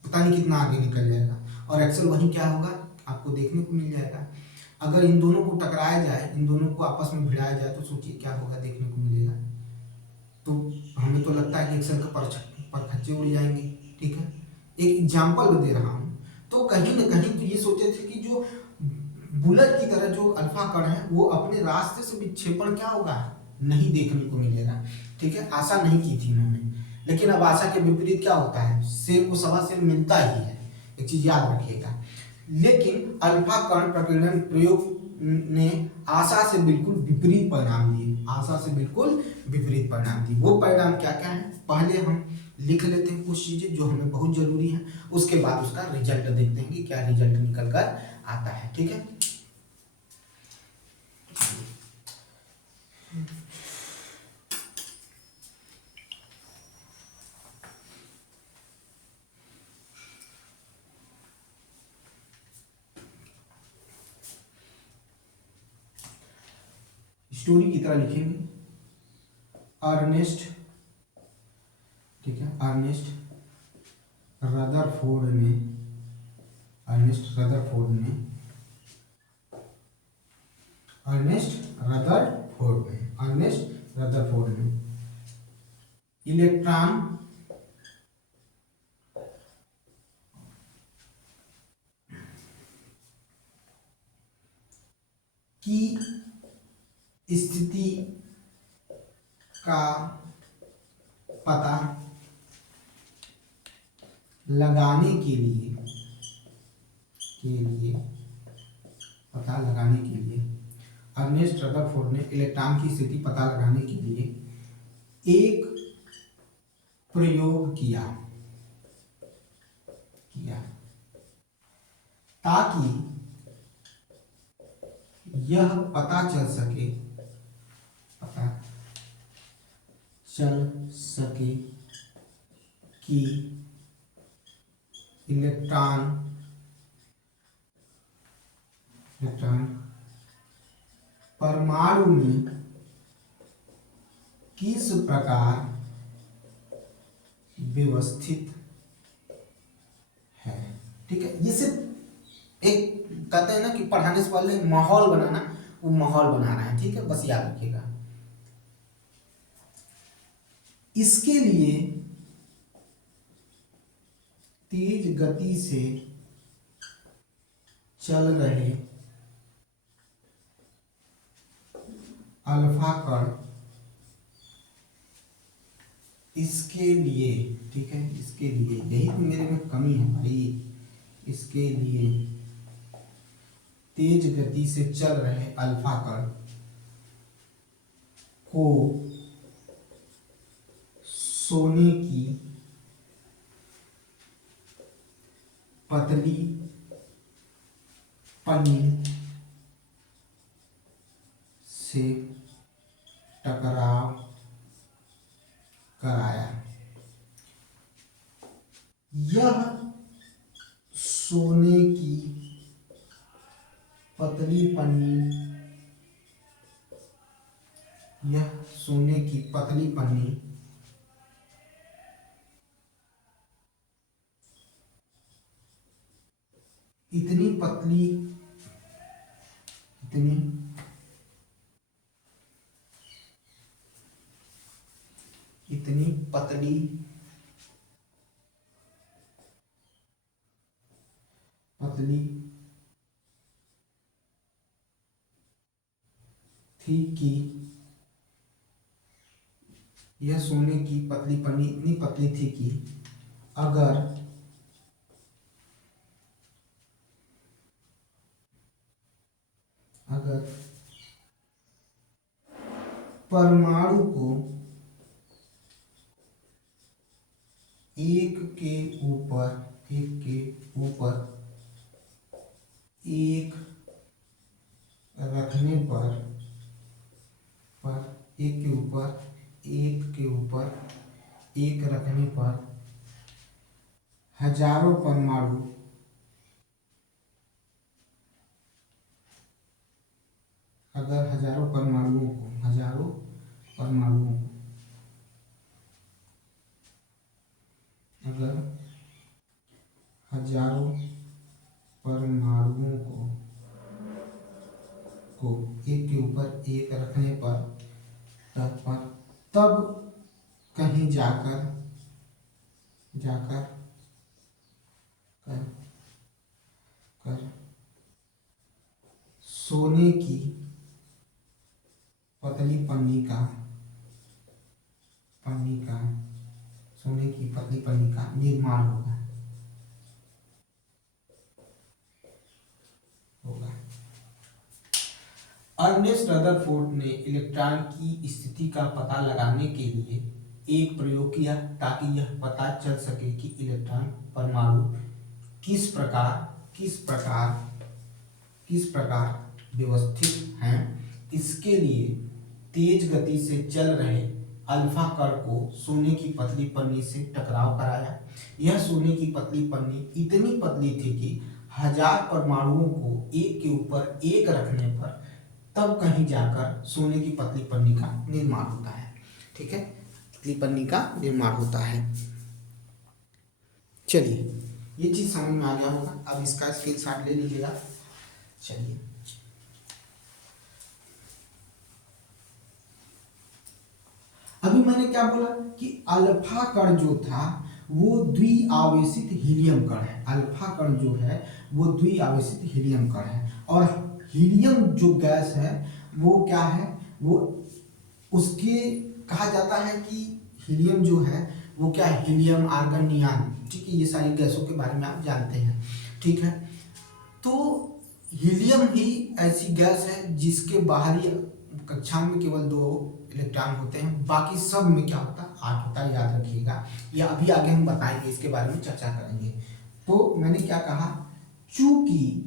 पता नहीं कितना आगे निकल जाएगा, और एक्सेल वहीं क्या होगा आपको देखने को मिल जाएगा। अगर इन दोनों को टकराया जाए, इन दोनों को आपस में भिड़ाया जाए, तो सोचिए क्या होगा, देखने को मिलेगा। तो हमें तो लगता है कि एक्सेल के परखच्चे उड़ जाएंगे, ठीक है। एक एग्जाम्पल दे रहा हूँ। तो कहीं ना कहीं तो ये सोचे थे कि जो बुलेट की तरह जो अल्फा कण है वो अपने रास्ते से विक्षेपण क्या होगा, नहीं देखने को मिलेगा, ठीक है। आशा नहीं की थी उन्होंने, लेकिन अब आशा के विपरीत क्या होता है, शेर को सवा शेर मिलता ही है, एक चीज याद रखिएगा। लेकिन अल्फा कण प्रकीर्णन प्रयोग ने आशा से बिल्कुल विपरीत परिणाम दिए, आशा से बिल्कुल विपरीत परिणाम दिए। वो परिणाम क्या क्या है, पहले हम लिख लेते हैं कुछ चीजें जो हमें बहुत जरूरी है, उसके बाद उसका रिजल्ट देखते हैं कि क्या रिजल्ट निकल कर आता है, ठीक है। स्टोरी की तरह लिखेंगे, अर्नेस्ट, ठीक है, अर्नेस्ट रदरफोर्ड ने, अर्नेस्ट रदरफोर्ड ने, अर्नेस्ट रदरफोर्ड ने, अर्नेस्ट रदरफोर्ड ने इलेक्ट्रॉन की स्थिति का पता लगाने के लिए पता लगाने के लिए अर्नेस्ट रदरफोर्ड ने इलेक्ट्रॉन की स्थिति पता लगाने के लिए एक प्रयोग किया ताकि यह पता चल सके कि इलेक्ट्रॉन परमाणु में किस प्रकार व्यवस्थित है, ठीक है। ये सिर्फ एक कहते हैं ना कि पढ़ाने से पहले माहौल बनाना, वो माहौल बना रहा है, ठीक है, बस याद रखिएगा। इसके लिए तेज गति से चल रहे अल्फा कण, इसके लिए, ठीक है, इसके लिए, यही तो मेरे में कमी है भाई, इसके लिए तेज गति से चल रहे अल्फा कण को सोने की पतली पन्नी से टकराव पतली पन्नी, यह सोने की पतली पन्नी इतनी पतली, इतनी इतनी पतली पतली थी कि यह सोने की पतली पन्नी इतनी पतली थी कि अगर अगर परमाणु को एक के ऊपर एक रखने पर एक के ऊपर एक रखने पर हजारों परमाणु अगर हजारों परमाणुओं को अगर हजारों परमाणुओं को एक के ऊपर एक रखने पर तब कहीं जाकर कर सोने की पतली पन्नी का निर्माण होगा। अर्नेस्ट रदरफोर्ड ने इलेक्ट्रॉन की स्थिति का पता लगाने के लिए एक प्रयोग किया ताकि यह पता चल सके कि इलेक्ट्रॉन परमाणु किस प्रकार व्यवस्थित हैं। इसके लिए तेज गति से चल रहे अल्फा कण को सोने की पतली पन्नी से टकराव कराया। यह सोने की पतली पन्नी इतनी पतली थी कि 1000 परमाणुओं को एक के ऊपर एक रखने पर तब कहीं जाकर सोने की पतली पन्नी का निर्माण होता है। ठीक है, पतली पन्नी का निर्माण होता है। चलिए, ये चीज समझ में आ गया होगा। अब इसका स्क्रीनशॉट ले लीजिएगा। चलिए, अभी मैंने क्या बोला कि अल्फा कण जो था वो द्विआवेशित हीलियम कण है। अल्फा कण जो है वो द्विआवेशित हीलियम कण है, और हीलियम जो गैस है वो क्या है, वो उसके कहा जाता है कि हीलियम जो है वो क्या है, हीलियम, आर्गन, नियान। ठीक है, ये सारी गैसों के बारे में आप जानते हैं। ठीक है, तो हीलियम ही ऐसी गैस है जिसके बाहरी कक्षा में केवल 2 इलेक्ट्रॉन होते हैं, बाकी सब में क्या होता है, 8 होता है। याद रखिएगा, या अभी आगे हम बताएंगे, इसके बारे में चर्चा करेंगे। तो मैंने क्या कहा, चूंकि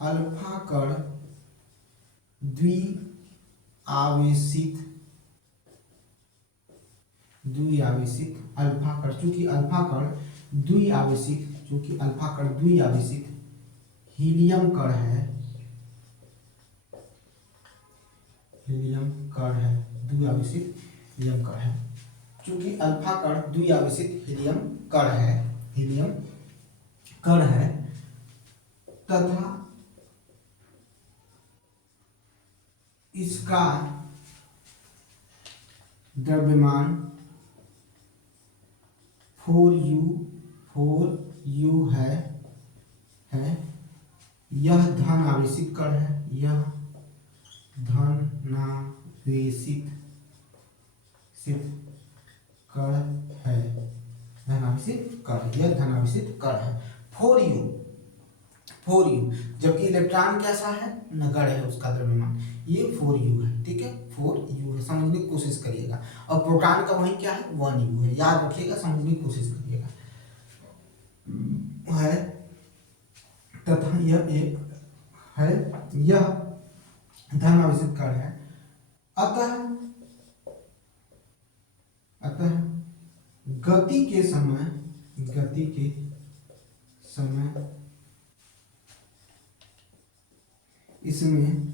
अल्फा कण द्विआवेशित अल्फा कण, चूंकि अल्फा कण द्विआवेशित हीलियम कण है, द्विआवेशित हीलियम कण है। चूंकि अल्फा कण द्विआवेशित हीलियम कण है तथा इसका द्रव्यमान 4u है। यह धन आवेशित कण है, यह धनावेशित कण है, यह धनावेशित कण है। 4u, जबकि इलेक्ट्रॉन कैसा है, नगण्य है उसका द्रव्यमान, ये 4u है। ठीक है, 4u है, समझने की कोशिश करिएगा। और प्रोटॉन का वही क्या है, 1u है। याद रखिएगा, समझने की कोशिश करिएगा। है तथा यह एक है, यह धनावेशित कण है। अतः गति के समय इसमें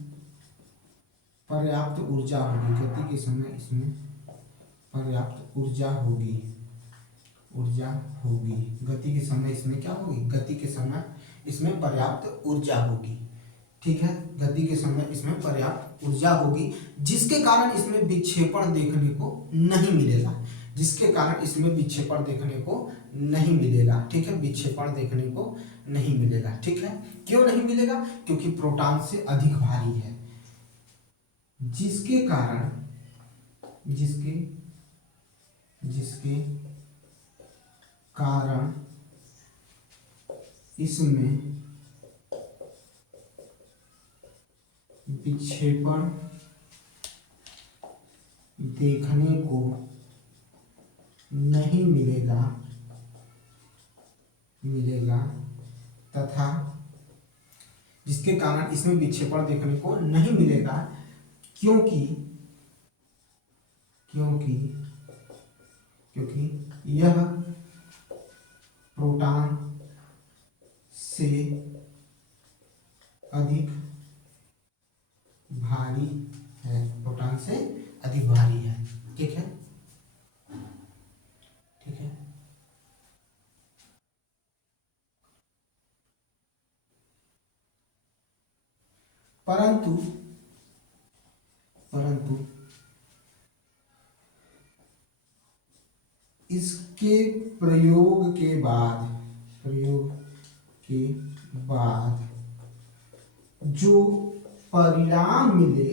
पर्याप्त ऊर्जा होगी, गति के समय इसमें पर्याप्त ऊर्जा होगी, गति के समय इसमें क्या होगी, गति के समय इसमें पर्याप्त ऊर्जा होगी। ठीक है, गति के समय इसमें पर्याप्त ऊर्जा होगी, जिसके कारण इसमें विक्षेपण देखने को नहीं मिलेगा, ठीक है, विक्षेपण देखने को नहीं मिलेगा। ठीक है, क्यों नहीं मिलेगा, क्योंकि प्रोटॉन से अधिक भारी है, जिसके कारण इसमें विक्षेपण देखने को नहीं मिलेगा तथा जिसके कारण इसमें विक्षेपण देखने को नहीं मिलेगा, क्योंकि यह प्रोटॉन से अधिक भारी है, ठीक है। परंतु इसके प्रयोग के बाद जो परिणाम मिले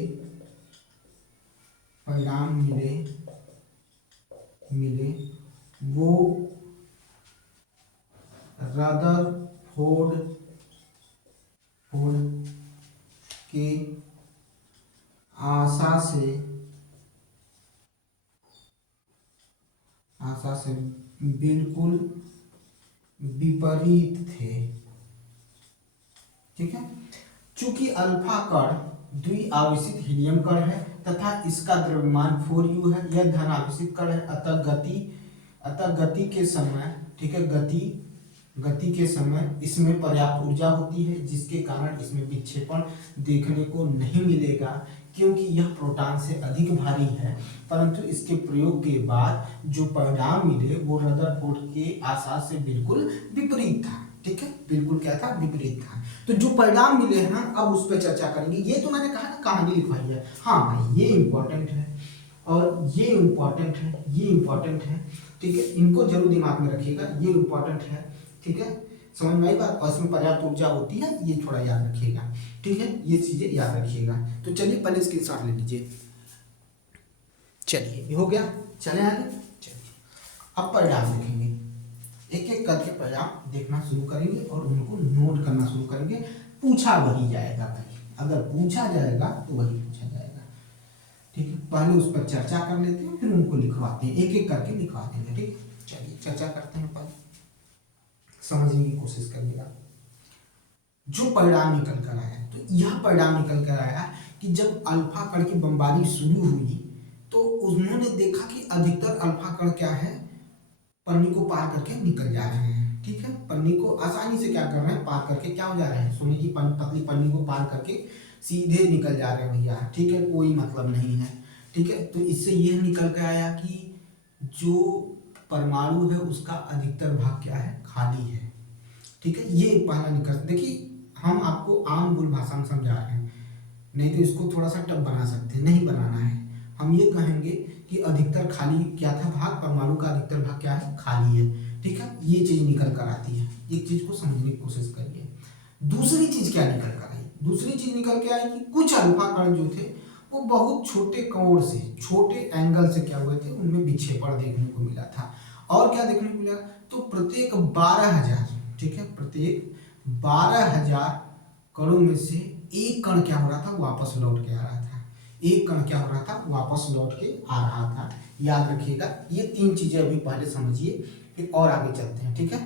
वो रदरफोर्ड के आशा से बिल्कुल विपरीत थे। ठीक है, चूंकि अल्फा कण द्विआवेशित हीलियम कण है तथा इसका द्रव्यमान 4u है, यह धन आवेशित कण है, अतः गति के समय, ठीक है, गति के समय इसमें पर्याप्त ऊर्जा होती है, जिसके कारण इसमें विक्षेपण देखने को नहीं मिलेगा, क्योंकि यह प्रोटॉन से अधिक भारी है। परंतु इसके प्रयोग के बाद जो परिणाम मिले वो रदरफोर्ड के आशा से बिल्कुल विपरीत था। ठीक है, बिल्कुल क्या था, विपरीत था। तो जो परिणाम मिले हैं अब उस पर चर्चा करेंगे। ये तो मैंने कहा ना कहानी लिखवाई है, हाँ भाई ये इंपॉर्टेंट है और ये इंपॉर्टेंट है, ठीक है, इनको जरूर दिमाग में रखिएगा, ये इंपॉर्टेंट है। ठीक है, समझ में आई बात, और इसमें पर्याप्त ऊर्जा होती है, ये थोड़ा याद रखिएगा। ठीक है, ये चीजें याद रखिएगा। तो चलिए पहले स्क्रीनशॉट ले लीजिए। चलिए ये हो गया, चले आगे। चलिए अब परिणाम देखेंगे, एक एक करके परिणाम देखना शुरू करेंगे और उनको नोट करना शुरू करेंगे। पूछा वही जाएगा भाई, अगर पूछा जाएगा तो वही पूछा जाएगा। ठीक है, पहले उस पर चर्चा कर लेते हैं, फिर उनको लिखवाते हैं, एक एक करके लिखवा देंगे। ठीक, चलिए चर्चा करते हैं, पहले समझने की कोशिश करिएगा। जो परिणाम निकल कर आया, तो यह परिणाम निकल कर आया कि जब अल्फा कण की बमबारी शुरू हुई तो उन्होंने देखा कि अधिकतर अल्फा कण क्या है, पन्नी को पार करके निकल जा रहे हैं। ठीक है, पन्नी को आसानी से क्या कर रहे हैं, पार करके क्या हो जा रहे हैं, सोने की पतली पन्नी को पार करके सीधे निकल जा रहे हैं भैया। ठीक है, कोई मतलब नहीं है। ठीक है, तो इससे यह निकल कर आया कि जो परमाणु है उसका अधिकतर भाग क्या है, खाली है। ठीक है, ये पहला निकल, देखिए हम आपको आम बोल भाषा में समझा रहे हैं, नहीं तो इसको थोड़ा सा टफ बना सकते हैं, नहीं बनाना है। हम ये कहेंगे कि अधिकतर खाली क्या था भाग, परमाणु का अधिकतर भाग क्या है, खाली है। ठीक है, ये चीज निकल कर आती है, एक चीज को समझने की कोशिश करिए। दूसरी चीज क्या निकल कर आई, दूसरी चीज निकल के आई कि कुछ अल्फा कण जो थे वो बहुत छोटे कोण से, छोटे एंगल से क्या हुए थे, उनमें विक्षेपण देखने को मिला था। और क्या देखने को मिला, तो प्रत्येक 12,000, ठीक है, प्रत्येक 12,000 कणों में से एक कण क्या हो रहा था, वापस लौट के आ रहा था। एक कण क्या हो रहा था, वापस लौट के आ रहा था। याद रखिएगा, ये तीन चीजें अभी पहले समझिए, फिर और आगे चलते हैं। ठीक है,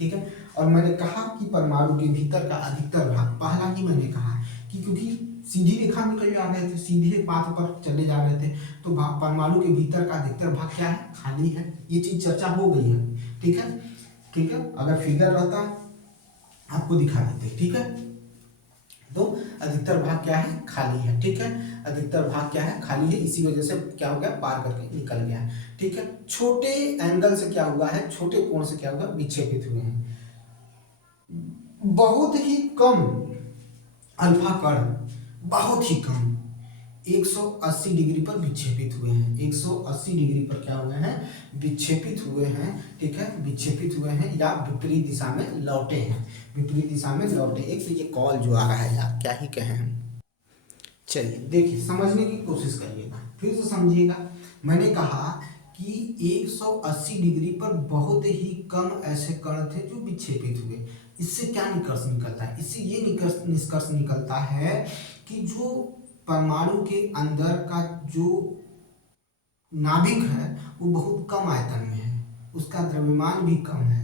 ठीक है। और मैंने कहा कि परमाणु के भीतर का अधिकतर भाग, पहला ही मैंने कहा कि क्योंकि सीधी रेखा निकल जा रहे थे, सीधे पाथ पर चले जा रहे थे, तो परमाणु के भीतर का अधिकतर भाग क्या है, खाली है। ये चीज चर्चा हो गई है। ठीक है, ठीक है, अगर फिगर रहता आपको दिखा देते। ठीक है, तो अधिकतर भाग क्या है, खाली है। ठीक है, अधिकतर भाग क्या है, खाली है, इसी वजह से क्या हो गया, पार करके निकल गया है। ठीक है, छोटे एंगल से क्या हुआ है, छोटे कोण से क्या हुआ, विक्षेपित हुए हैं। बहुत ही कम अल्फा कण, बहुत ही कम 180 डिग्री पर विक्षेपित हुए हैं। 180 डिग्री पर क्या हुए हैं, विक्षेपित हुए हैं। ठीक है, विक्षेपित हुए हैं या विपरीत दिशा में लौटे हैं, विपरीत दिशा में लौटे। एक तो ये कॉल जो आ रहा है यार, क्या ही कहें हम। चलिए देखिए, समझने की कोशिश करिएगा, फिर से समझिएगा। मैंने कहा कि 180 डिग्री पर बहुत ही कम ऐसे कण थे जो विक्षेपित हुए। इससे क्या निष्कर्ष निकलता है, इससे ये निष्कर्ष निकलता है कि जो परमाणु के अंदर का जो नाभिक है वो बहुत कम आयतन में है, उसका द्रव्यमान भी कम है।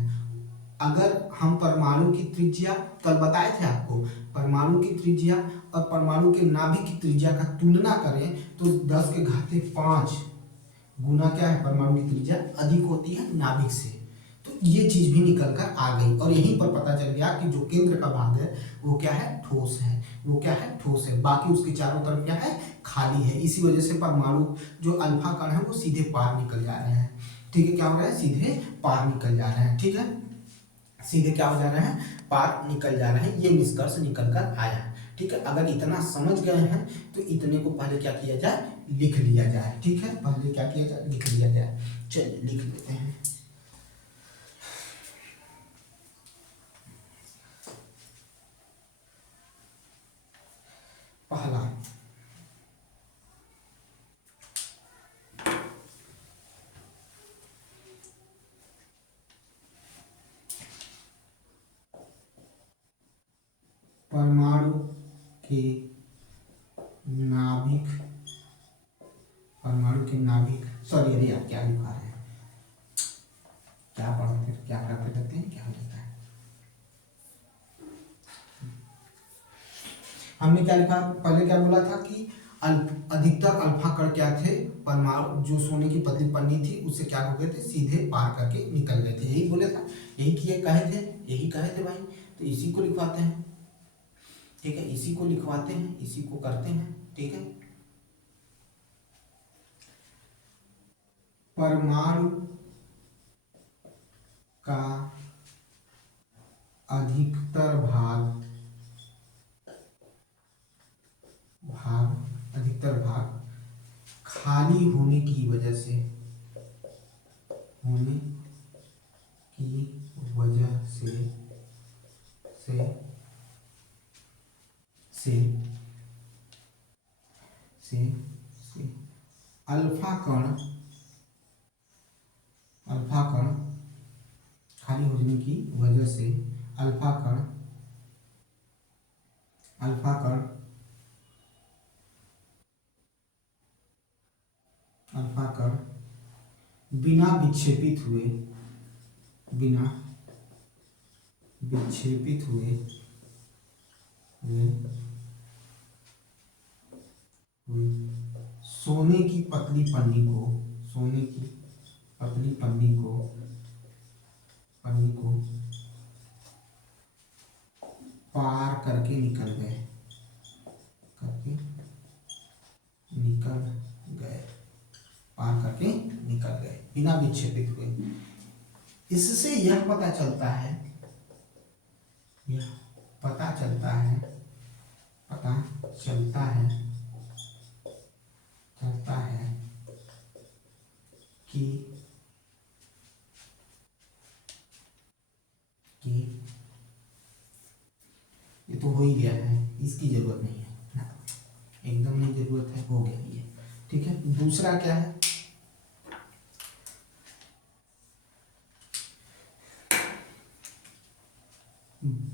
अगर हम परमाणु की त्रिज्या, कल बताए थे आपको, परमाणु की त्रिज्या और परमाणु के नाभिक की त्रिज्या का तुलना करें तो 10⁵ गुना क्या है, परमाणु की त्रिज्या अधिक होती है नाभिक से। तो ये चीज भी निकल कर आ गई और यहीं पर पता चल गया कि जो केंद्र का भाग है वो क्या है, ठोस है, वो क्या है, ठोस है। बाकी उसके चारों तरफ क्या है, खाली है। इसी वजह से परमाणु जो अल्फा कण है वो सीधे पार निकल जा रहे हैं। ठीक है, क्या हो रहा है, सीधे पार निकल जा रहे हैं। ठीक है, सीधे क्या हो जा रहे हैं, पार निकल जा रहे हैं, ये निष्कर्ष निकल कर आया। ठीक है, अगर इतना समझ गए हैं तो इतने को पहले क्या किया जाए, लिख लिया जाए। ठीक है, पहले क्या किया जाए, लिख लिया जाए। चलिए लिख लेते हैं। पहला, परमाणु के नाभिक, परमाणु के नाभिक, सॉरी अरे आप क्या लिखा रहे हैं, क्या पढ़ते, क्या प्राप्त करते हैं, क्या हो जाता है। हमने क्या लिखा, पहले क्या बोला था कि अधिकतर अल्फा कण क्या थे, परमाणु जो सोने की पतली पन्नी थी उससे क्या हो गए थे, सीधे पार करके निकल गए थे। यही बोले था, यही किए कहे थे, यही कहे थे भाई। तो इसी को लिखवाते हैं। ठीक है, इसी को लिखवाते हैं, इसी को करते हैं। ठीक है, परमाणु का अधिकतर भाग, अधिकतर भाग खाली होने की वजह से, होने की वजह से से से से अल्फा कण, अल्फा कण खाली होने की वजह से अल्फा कण, अल्फा कण, अल्फा कण बिना विक्षेपित हुए, बिना विक्षेपित हुए सोने की पतली पन्नी को, सोने की पतली पन्नी को, पन्नी को पार करके निकल गए, करके निकल गए, पार करके निकल गए, बिना विक्षेपित हुए। इससे यह पता चलता है, यह पता चलता है, पता चलता है, चलता है कि ये तो हो ही गया है, इसकी जरूरत नहीं है ना, एकदम नहीं जरूरत है, हो गया ये। ठीक है, दूसरा क्या है,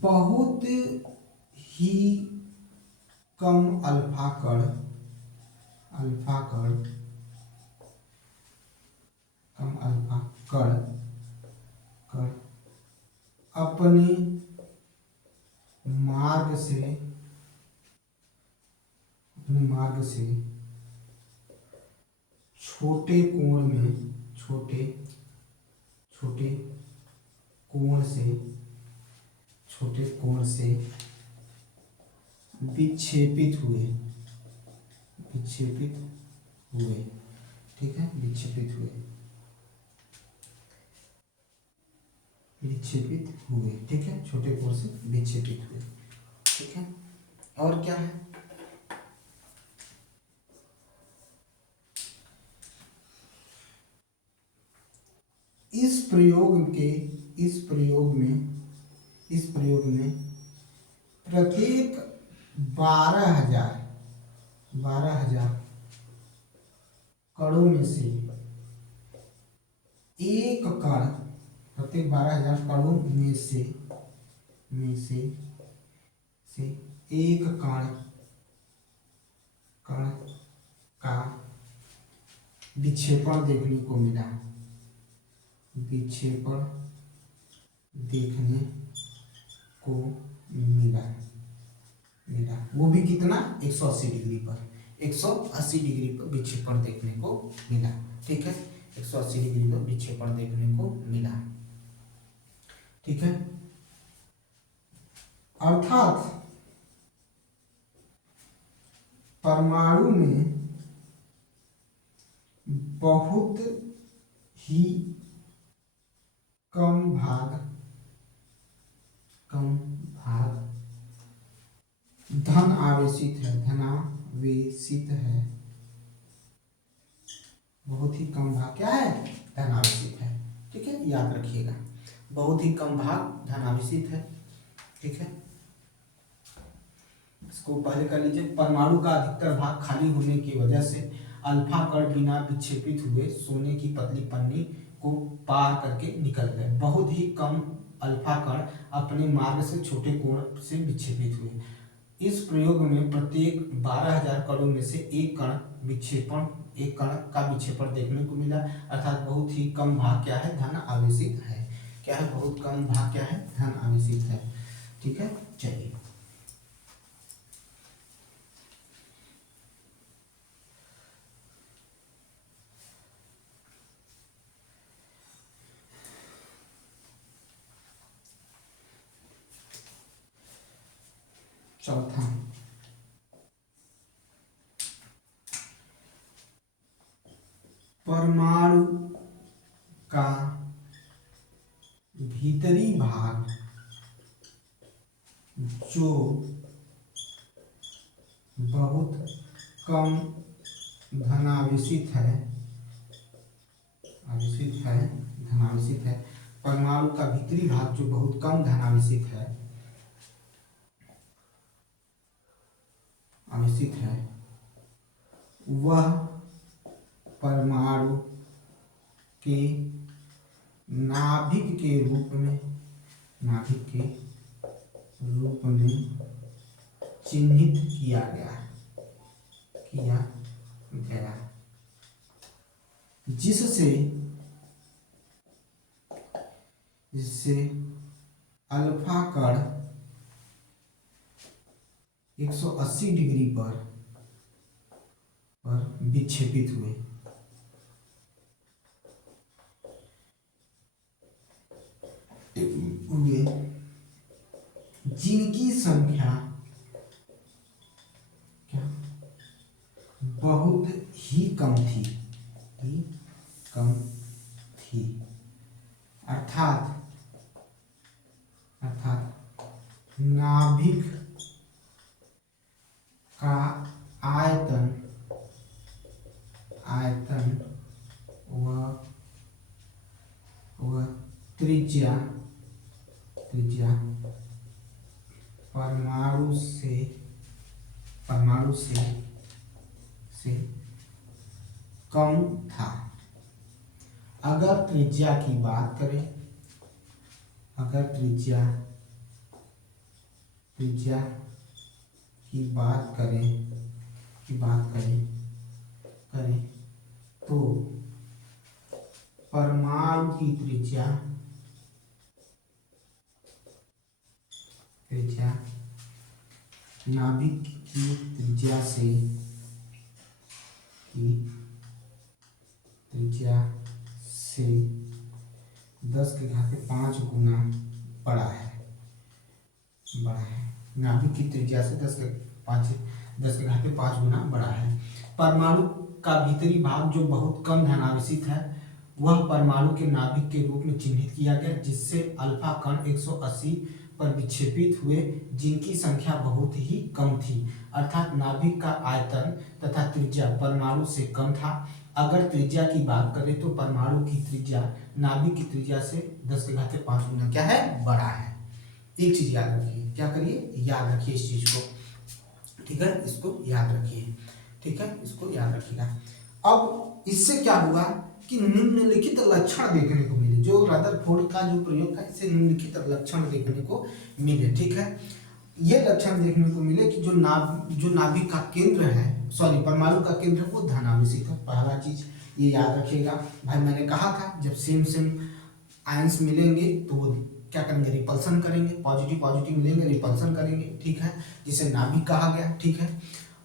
बहुत ही कम अल्फा कण, अल्फा कण, कम अल्फा कण, कण अपने मार्ग से, अपने मार्ग से छोटे कोण में, छोटे छोटे कोण से, छोटे कोण से विक्षेपित हुए, विक्षेपित हुए, ठीक है, विक्षेपित हुए, विक्षेपित हुए, ठीक है, छोटे कोण से विक्षेपित हुए, ठीक है। और क्या है, इस प्रयोग के, इस प्रयोग में प्रत्येक 12,000 कणों में से एक कण, प्रत्येक 12,000 कणों में से एक कण का विक्षेपण देखने को मिला, विक्षेपण देखने को मिला, वो भी कितना, 180 डिग्री पर, 180 डिग्री पर विक्षेपण देखने को मिला, ठीक है, 180 डिग्री पर विक्षेपण देखने को मिला, ठीक है। अर्थात परमाणु में बहुत ही कम भाग धन आवेशित है, धनावेशित है, बहुत ही कम भाग क्या है, धन आवेशित है, ठीक है, याद रखिएगा, बहुत ही कम भाग धन आवेशित है, ठीक है। इसको पहले कर लीजिए, परमाणु का अधिकतर भाग खाली होने की वजह से अल्फा कण बिना विक्षेपित हुए सोने की पतली पन्नी को पार करके निकल गए, बहुत ही कम अल्फा कण अपने मार्ग से छोटे कोण से विक्षेपित हुए। इस प्रयोग में प्रत्येक 12,000 कणों में से एक कण का विक्षेपण देखने को मिला, अर्थात बहुत ही कम भाग क्या है, धन आवेशित है, क्या है, बहुत कम भाग क्या है, धन आवेशित है, ठीक है। चलिए चौथा, परमाणु का भीतरी भाग जो बहुत कम धनावेशित है, धनावेशित है, परमाणु का भीतरी भाग जो बहुत कम धनावेशित है, आवेशित है, वह परमाणु के नाभिक के रूप में चिन्हित किया गया, जिससे अल्फा कण 180 डिग्री पर विक्षेपित हुए, जिनकी संख्या क्या बहुत ही कम थी, अर्थात नाभिक का आयतन व त्रिज्या परमाणु से कम था। अगर त्रिज्या की बात करें, की बात करें तो परमाणु की त्रिज्या नाभिक की त्रिज्या से 10⁵ गुना बड़ा है। नाभिक की त्रिज्या से 10⁵5 गुना बड़ा है। परमाणु का भीतरी भाग जो बहुत कम धनावेशित है वह परमाणु के नाभिक के रूप में चिन्हित किया गया, जिससे अल्फा कण 180 पर विक्षेपित हुए, जिनकी संख्या बहुत ही कम थी, अर्थात नाभिक का आयतन तथा त्रिज्या परमाणु से कम था। अगर त्रिज्या की बात करें तो परमाणु की त्रिज्या नाभिक की त्रिज्या से 10⁵5 गुना क्या है, बड़ा है। एक चीज याद रखिए, क्या करिए, याद रखिए इस चीज को, ठीक है, इसको याद रखिए, ठीक है, इसको याद रखिएगा। अब इससे क्या हुआ कि निम्नलिखित लक्षण देखने को मिले, जो रदरफोर्ड का जो प्रयोग था इससे निम्नलिखित लक्षण देखने को मिले, ठीक है। ये लक्षण देखने को मिले कि जो नाभिक का केंद्र है, सॉरी परमाणु का केंद्र है, वो धनावेशित है। पहला चीज ये याद रखिएगा भाई, मैंने कहा था जब सेम सेम आयंस मिलेंगे तो वो क्या करेंगे, रिपल्सन करेंगे, पॉजिटिव पॉजिटिव मिलेंगे रिपल्सन करेंगे, ठीक है, जिसे नाभिक कहा गया, ठीक है।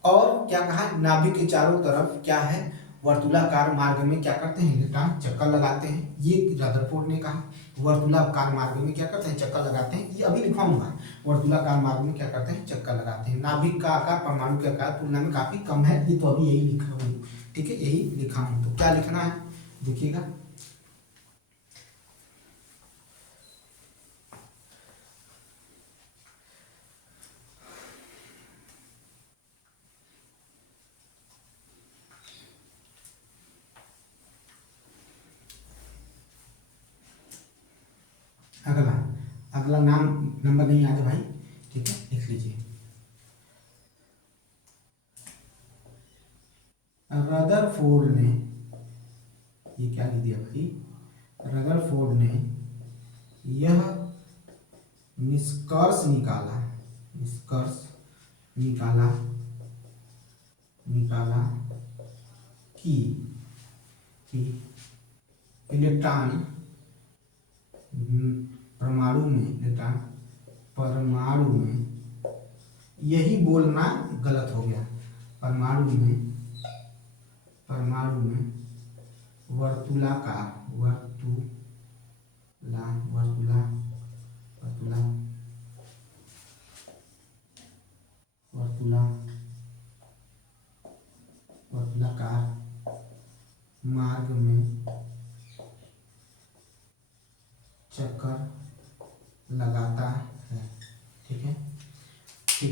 और क्या कहा, नाभिक के चारों तरफ क्या है, वर्तुलाकार मार्ग में क्या करते हैं, इलेक्ट्रॉन चक्कर लगाते हैं। ये रदरफोर्ड ने कहा वर्तुलाकार मार्ग में क्या करते हैं, चक्कर लगाते हैं। ये अभी लिखवाऊंगा, वर्तुलाकार मार्ग में क्या करते हैं, चक्कर लगाते हैं। नाभिक का आकार परमाणु के आकार तुलना में काफी कम है, ये तो अभी यही लिखा हूँ, ठीक है, यही लिखा हूँ। तो क्या लिखना है, देखिएगा, अगला अगला नाम नंबर नहीं याद है भाई, ठीक है, लिख लीजिए। रदरफोर्ड ने, ये क्या लिख दिया भाई, रदरफोर्ड ने यह निष्कर्ष निकाला कि इलेक्ट्रॉन परमाणु में यही बोलना गलत हो गया, परमाणु में वर्तुलाकार मार्ग में चक्कर लगाता है, ठीक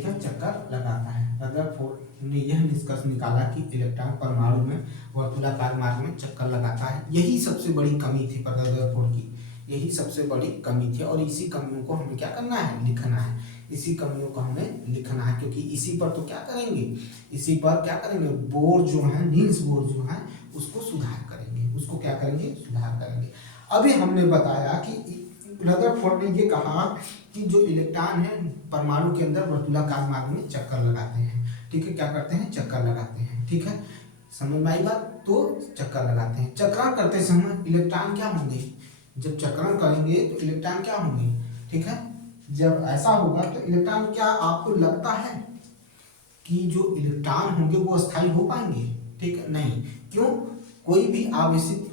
है, चक्कर लगाता है। रदरफोर्ड ने यह निष्कर्ष निकाला कि इलेक्ट्रॉन परमाणु में वर्तुलाकार मार्ग में चक्कर लगाता है। यही सबसे बड़ी कमी थी रदरफोर्ड की, यही सबसे बड़ी कमी थी, और इसी कमियों को हमें क्या करना है, लिखना है। इसी कमियों को हमें लिखना है, क्योंकि इसी पर तो क्या करेंगे, बोर जो है, नील्स बोर जो है, उसको सुधार करेंगे, उसको क्या करेंगे, सुधार करेंगे। अभी हमने बताया कि रदरफोर्ड ने ये कहा कि जो इलेक्ट्रॉन है परमाणु के अंदर वर्तुलाकार मार्ग में चक्कर लगाते हैं, ठीक है, क्या करते हैं, चक्कर लगाते हैं, ठीक है, समझ में आई बात। तो चक्कर लगाते हैं, चक्रण करते समय इलेक्ट्रॉन क्या होंगे, जब चक्रण करेंगे तो इलेक्ट्रॉन क्या होंगे, ठीक है, जब ऐसा होगा तो इलेक्ट्रॉन, क्या आपको लगता है कि जो इलेक्ट्रॉन होंगे वो अस्थायी हो पाएंगे, ठीक है, नहीं, क्यों, कोई भी आवेशित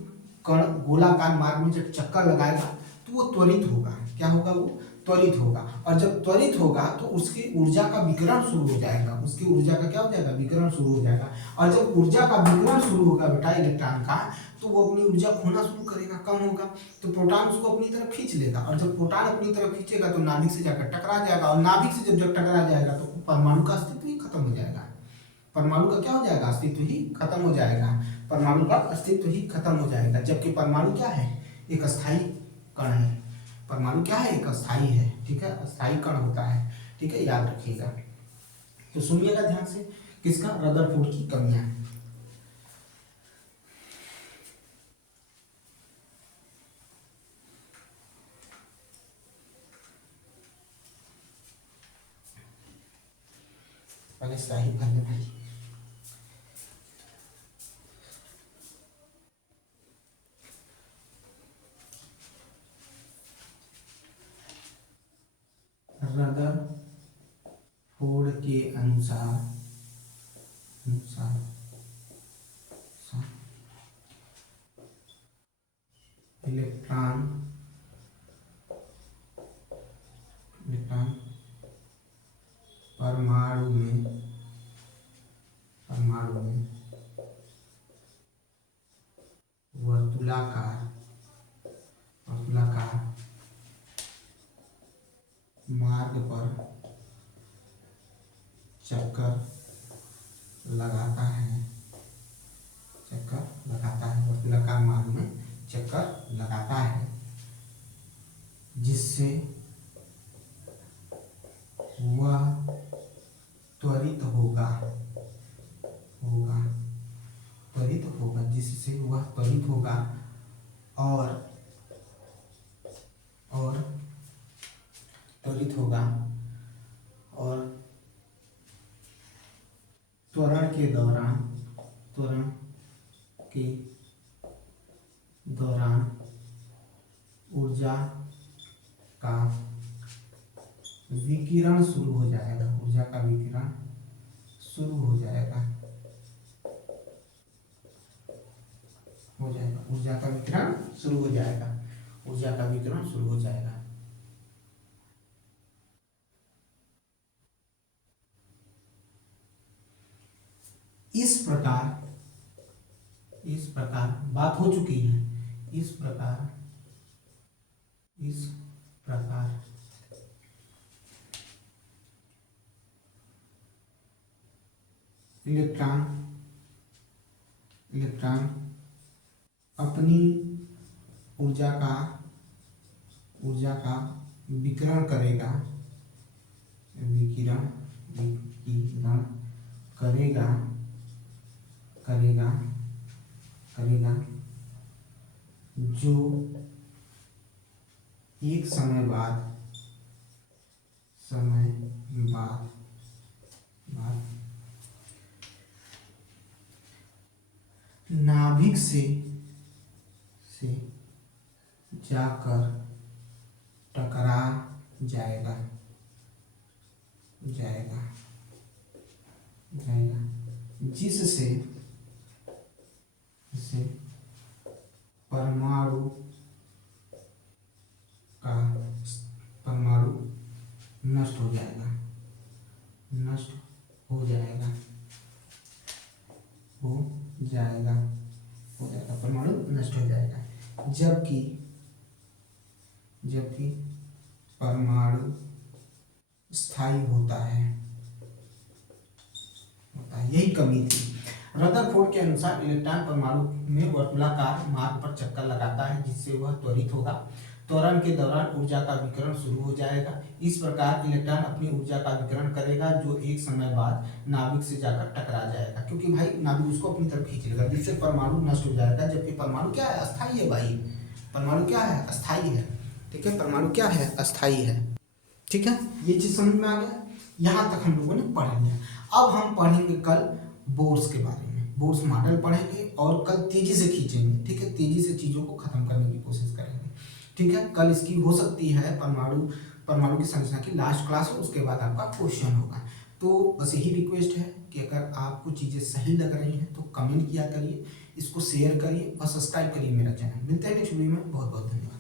कण गोलाकार मार्ग में जब चक्कर लगाएगा तो वो त्वरित होगा, क्या होगा, वो त्वरित होगा, और जब त्वरित होगा तो उसकी ऊर्जा का विकिरण शुरू हो जाएगा, उसकी ऊर्जा का क्या हो जाएगा, विकिरण शुरू हो जाएगा, और जब ऊर्जा का विकिरण शुरू होगा बेटा इलेक्ट्रॉन का, तो वो अपनी ऊर्जा खोना शुरू करेगा, कम होगा, तो प्रोटॉन उसको अपनी तरफ खींच लेगा, और जब प्रोटॉन अपनी तरफ खींचेगा तो नाभिक से जाकर टकरा जाएगा, और नाभिक से जब टकरा जाएगा तो परमाणु का अस्तित्व ही खत्म हो जाएगा, परमाणु का क्या हो जाएगा, अस्तित्व ही खत्म हो जाएगा, परमाणु का अस्तित्व ही खत्म हो जाएगा। जबकि परमाणु क्या है, एक अस्थायी कण है, परमाणु क्या है, एक अस्थायी है, ठीक है, अस्थायी कण होता है, ठीक है, याद रखिएगा। तो सुनिएगा ध्यान से, किसका, रदरफोर्ड की कमियां। पहले स्याही भर ले भाई, रदरफोर्ड के अनुसार इलेक्ट्रॉन परमाणु में वर्तुलाकार मार्ग पर चक्कर लगाता है, वर्तुलाकार मार्ग में चक्कर लगाता है, जिससे वह त्वरित होगा, जिससे वह त्वरित होगा और त्वरण के दौरान ऊर्जा का विकिरण शुरू हो जाएगा, ऊर्जा का विकिरण शुरू हो जाएगा, इस प्रकार बात हो चुकी है। इस प्रकार इलेक्ट्रॉन अपनी ऊर्जा का विकिरण करेगा, जो एक समय बाद नाभिक से जाकर टकरा जाएगा, जिससे परमाणु नष्ट हो जाएगा, परमाणु नष्ट हो जाएगा। जबकि परमाणु स्थायी होता है। यही कमी थी। रदरफोर्ड के अनुसार इलेक्ट्रॉन परमाणु में वर्तुलाकार मार्ग पर चक्कर लगाता है, जिससे वह त्वरित होगा। त्वरण के दौरान ऊर्जा का विकिरण शुरू हो जाएगा। इस प्रकार इलेक्ट्रॉन अपनी ऊर्जा का विकिरण करेगा, जो एक समय बाद नाभिक से जाकर टकरा जाएगा, क्योंकि भाई नाभिक उसको अपनी तरफ खींच लेगा, जिससे परमाणु नष्ट हो जाएगा। जबकि परमाणु क्या है? अस्थायी है भाई। परमाणु क्या है? अस्थायी है। ठीक है, परमाणु क्या है? अस्थायी है। ठीक है, ये चीज समझ में आ गया। यहाँ तक हम लोगों ने पढ़ लिया। अब हम पढ़ेंगे कल बोर्स के बारे में, बोर्स मॉडल पढ़ेंगे और कल तेजी से खींचेंगे। ठीक है, तेजी से चीजों को खत्म करने की कोशिश करेंगे। ठीक है, कल इसकी हो सकती है परमाणु की संरचना की लास्ट क्लास हो, उसके बाद आपका क्वेश्चन होगा। तो बस यही रिक्वेस्ट है कि अगर आपको चीजें सही लग रही हैं तो कमेंट किया करिए, इसको शेयर करिए और सब्सक्राइब करिए मेरा चैनल। मिलते हैं नेक्स्ट वीडियो में। बहुत बहुत धन्यवाद।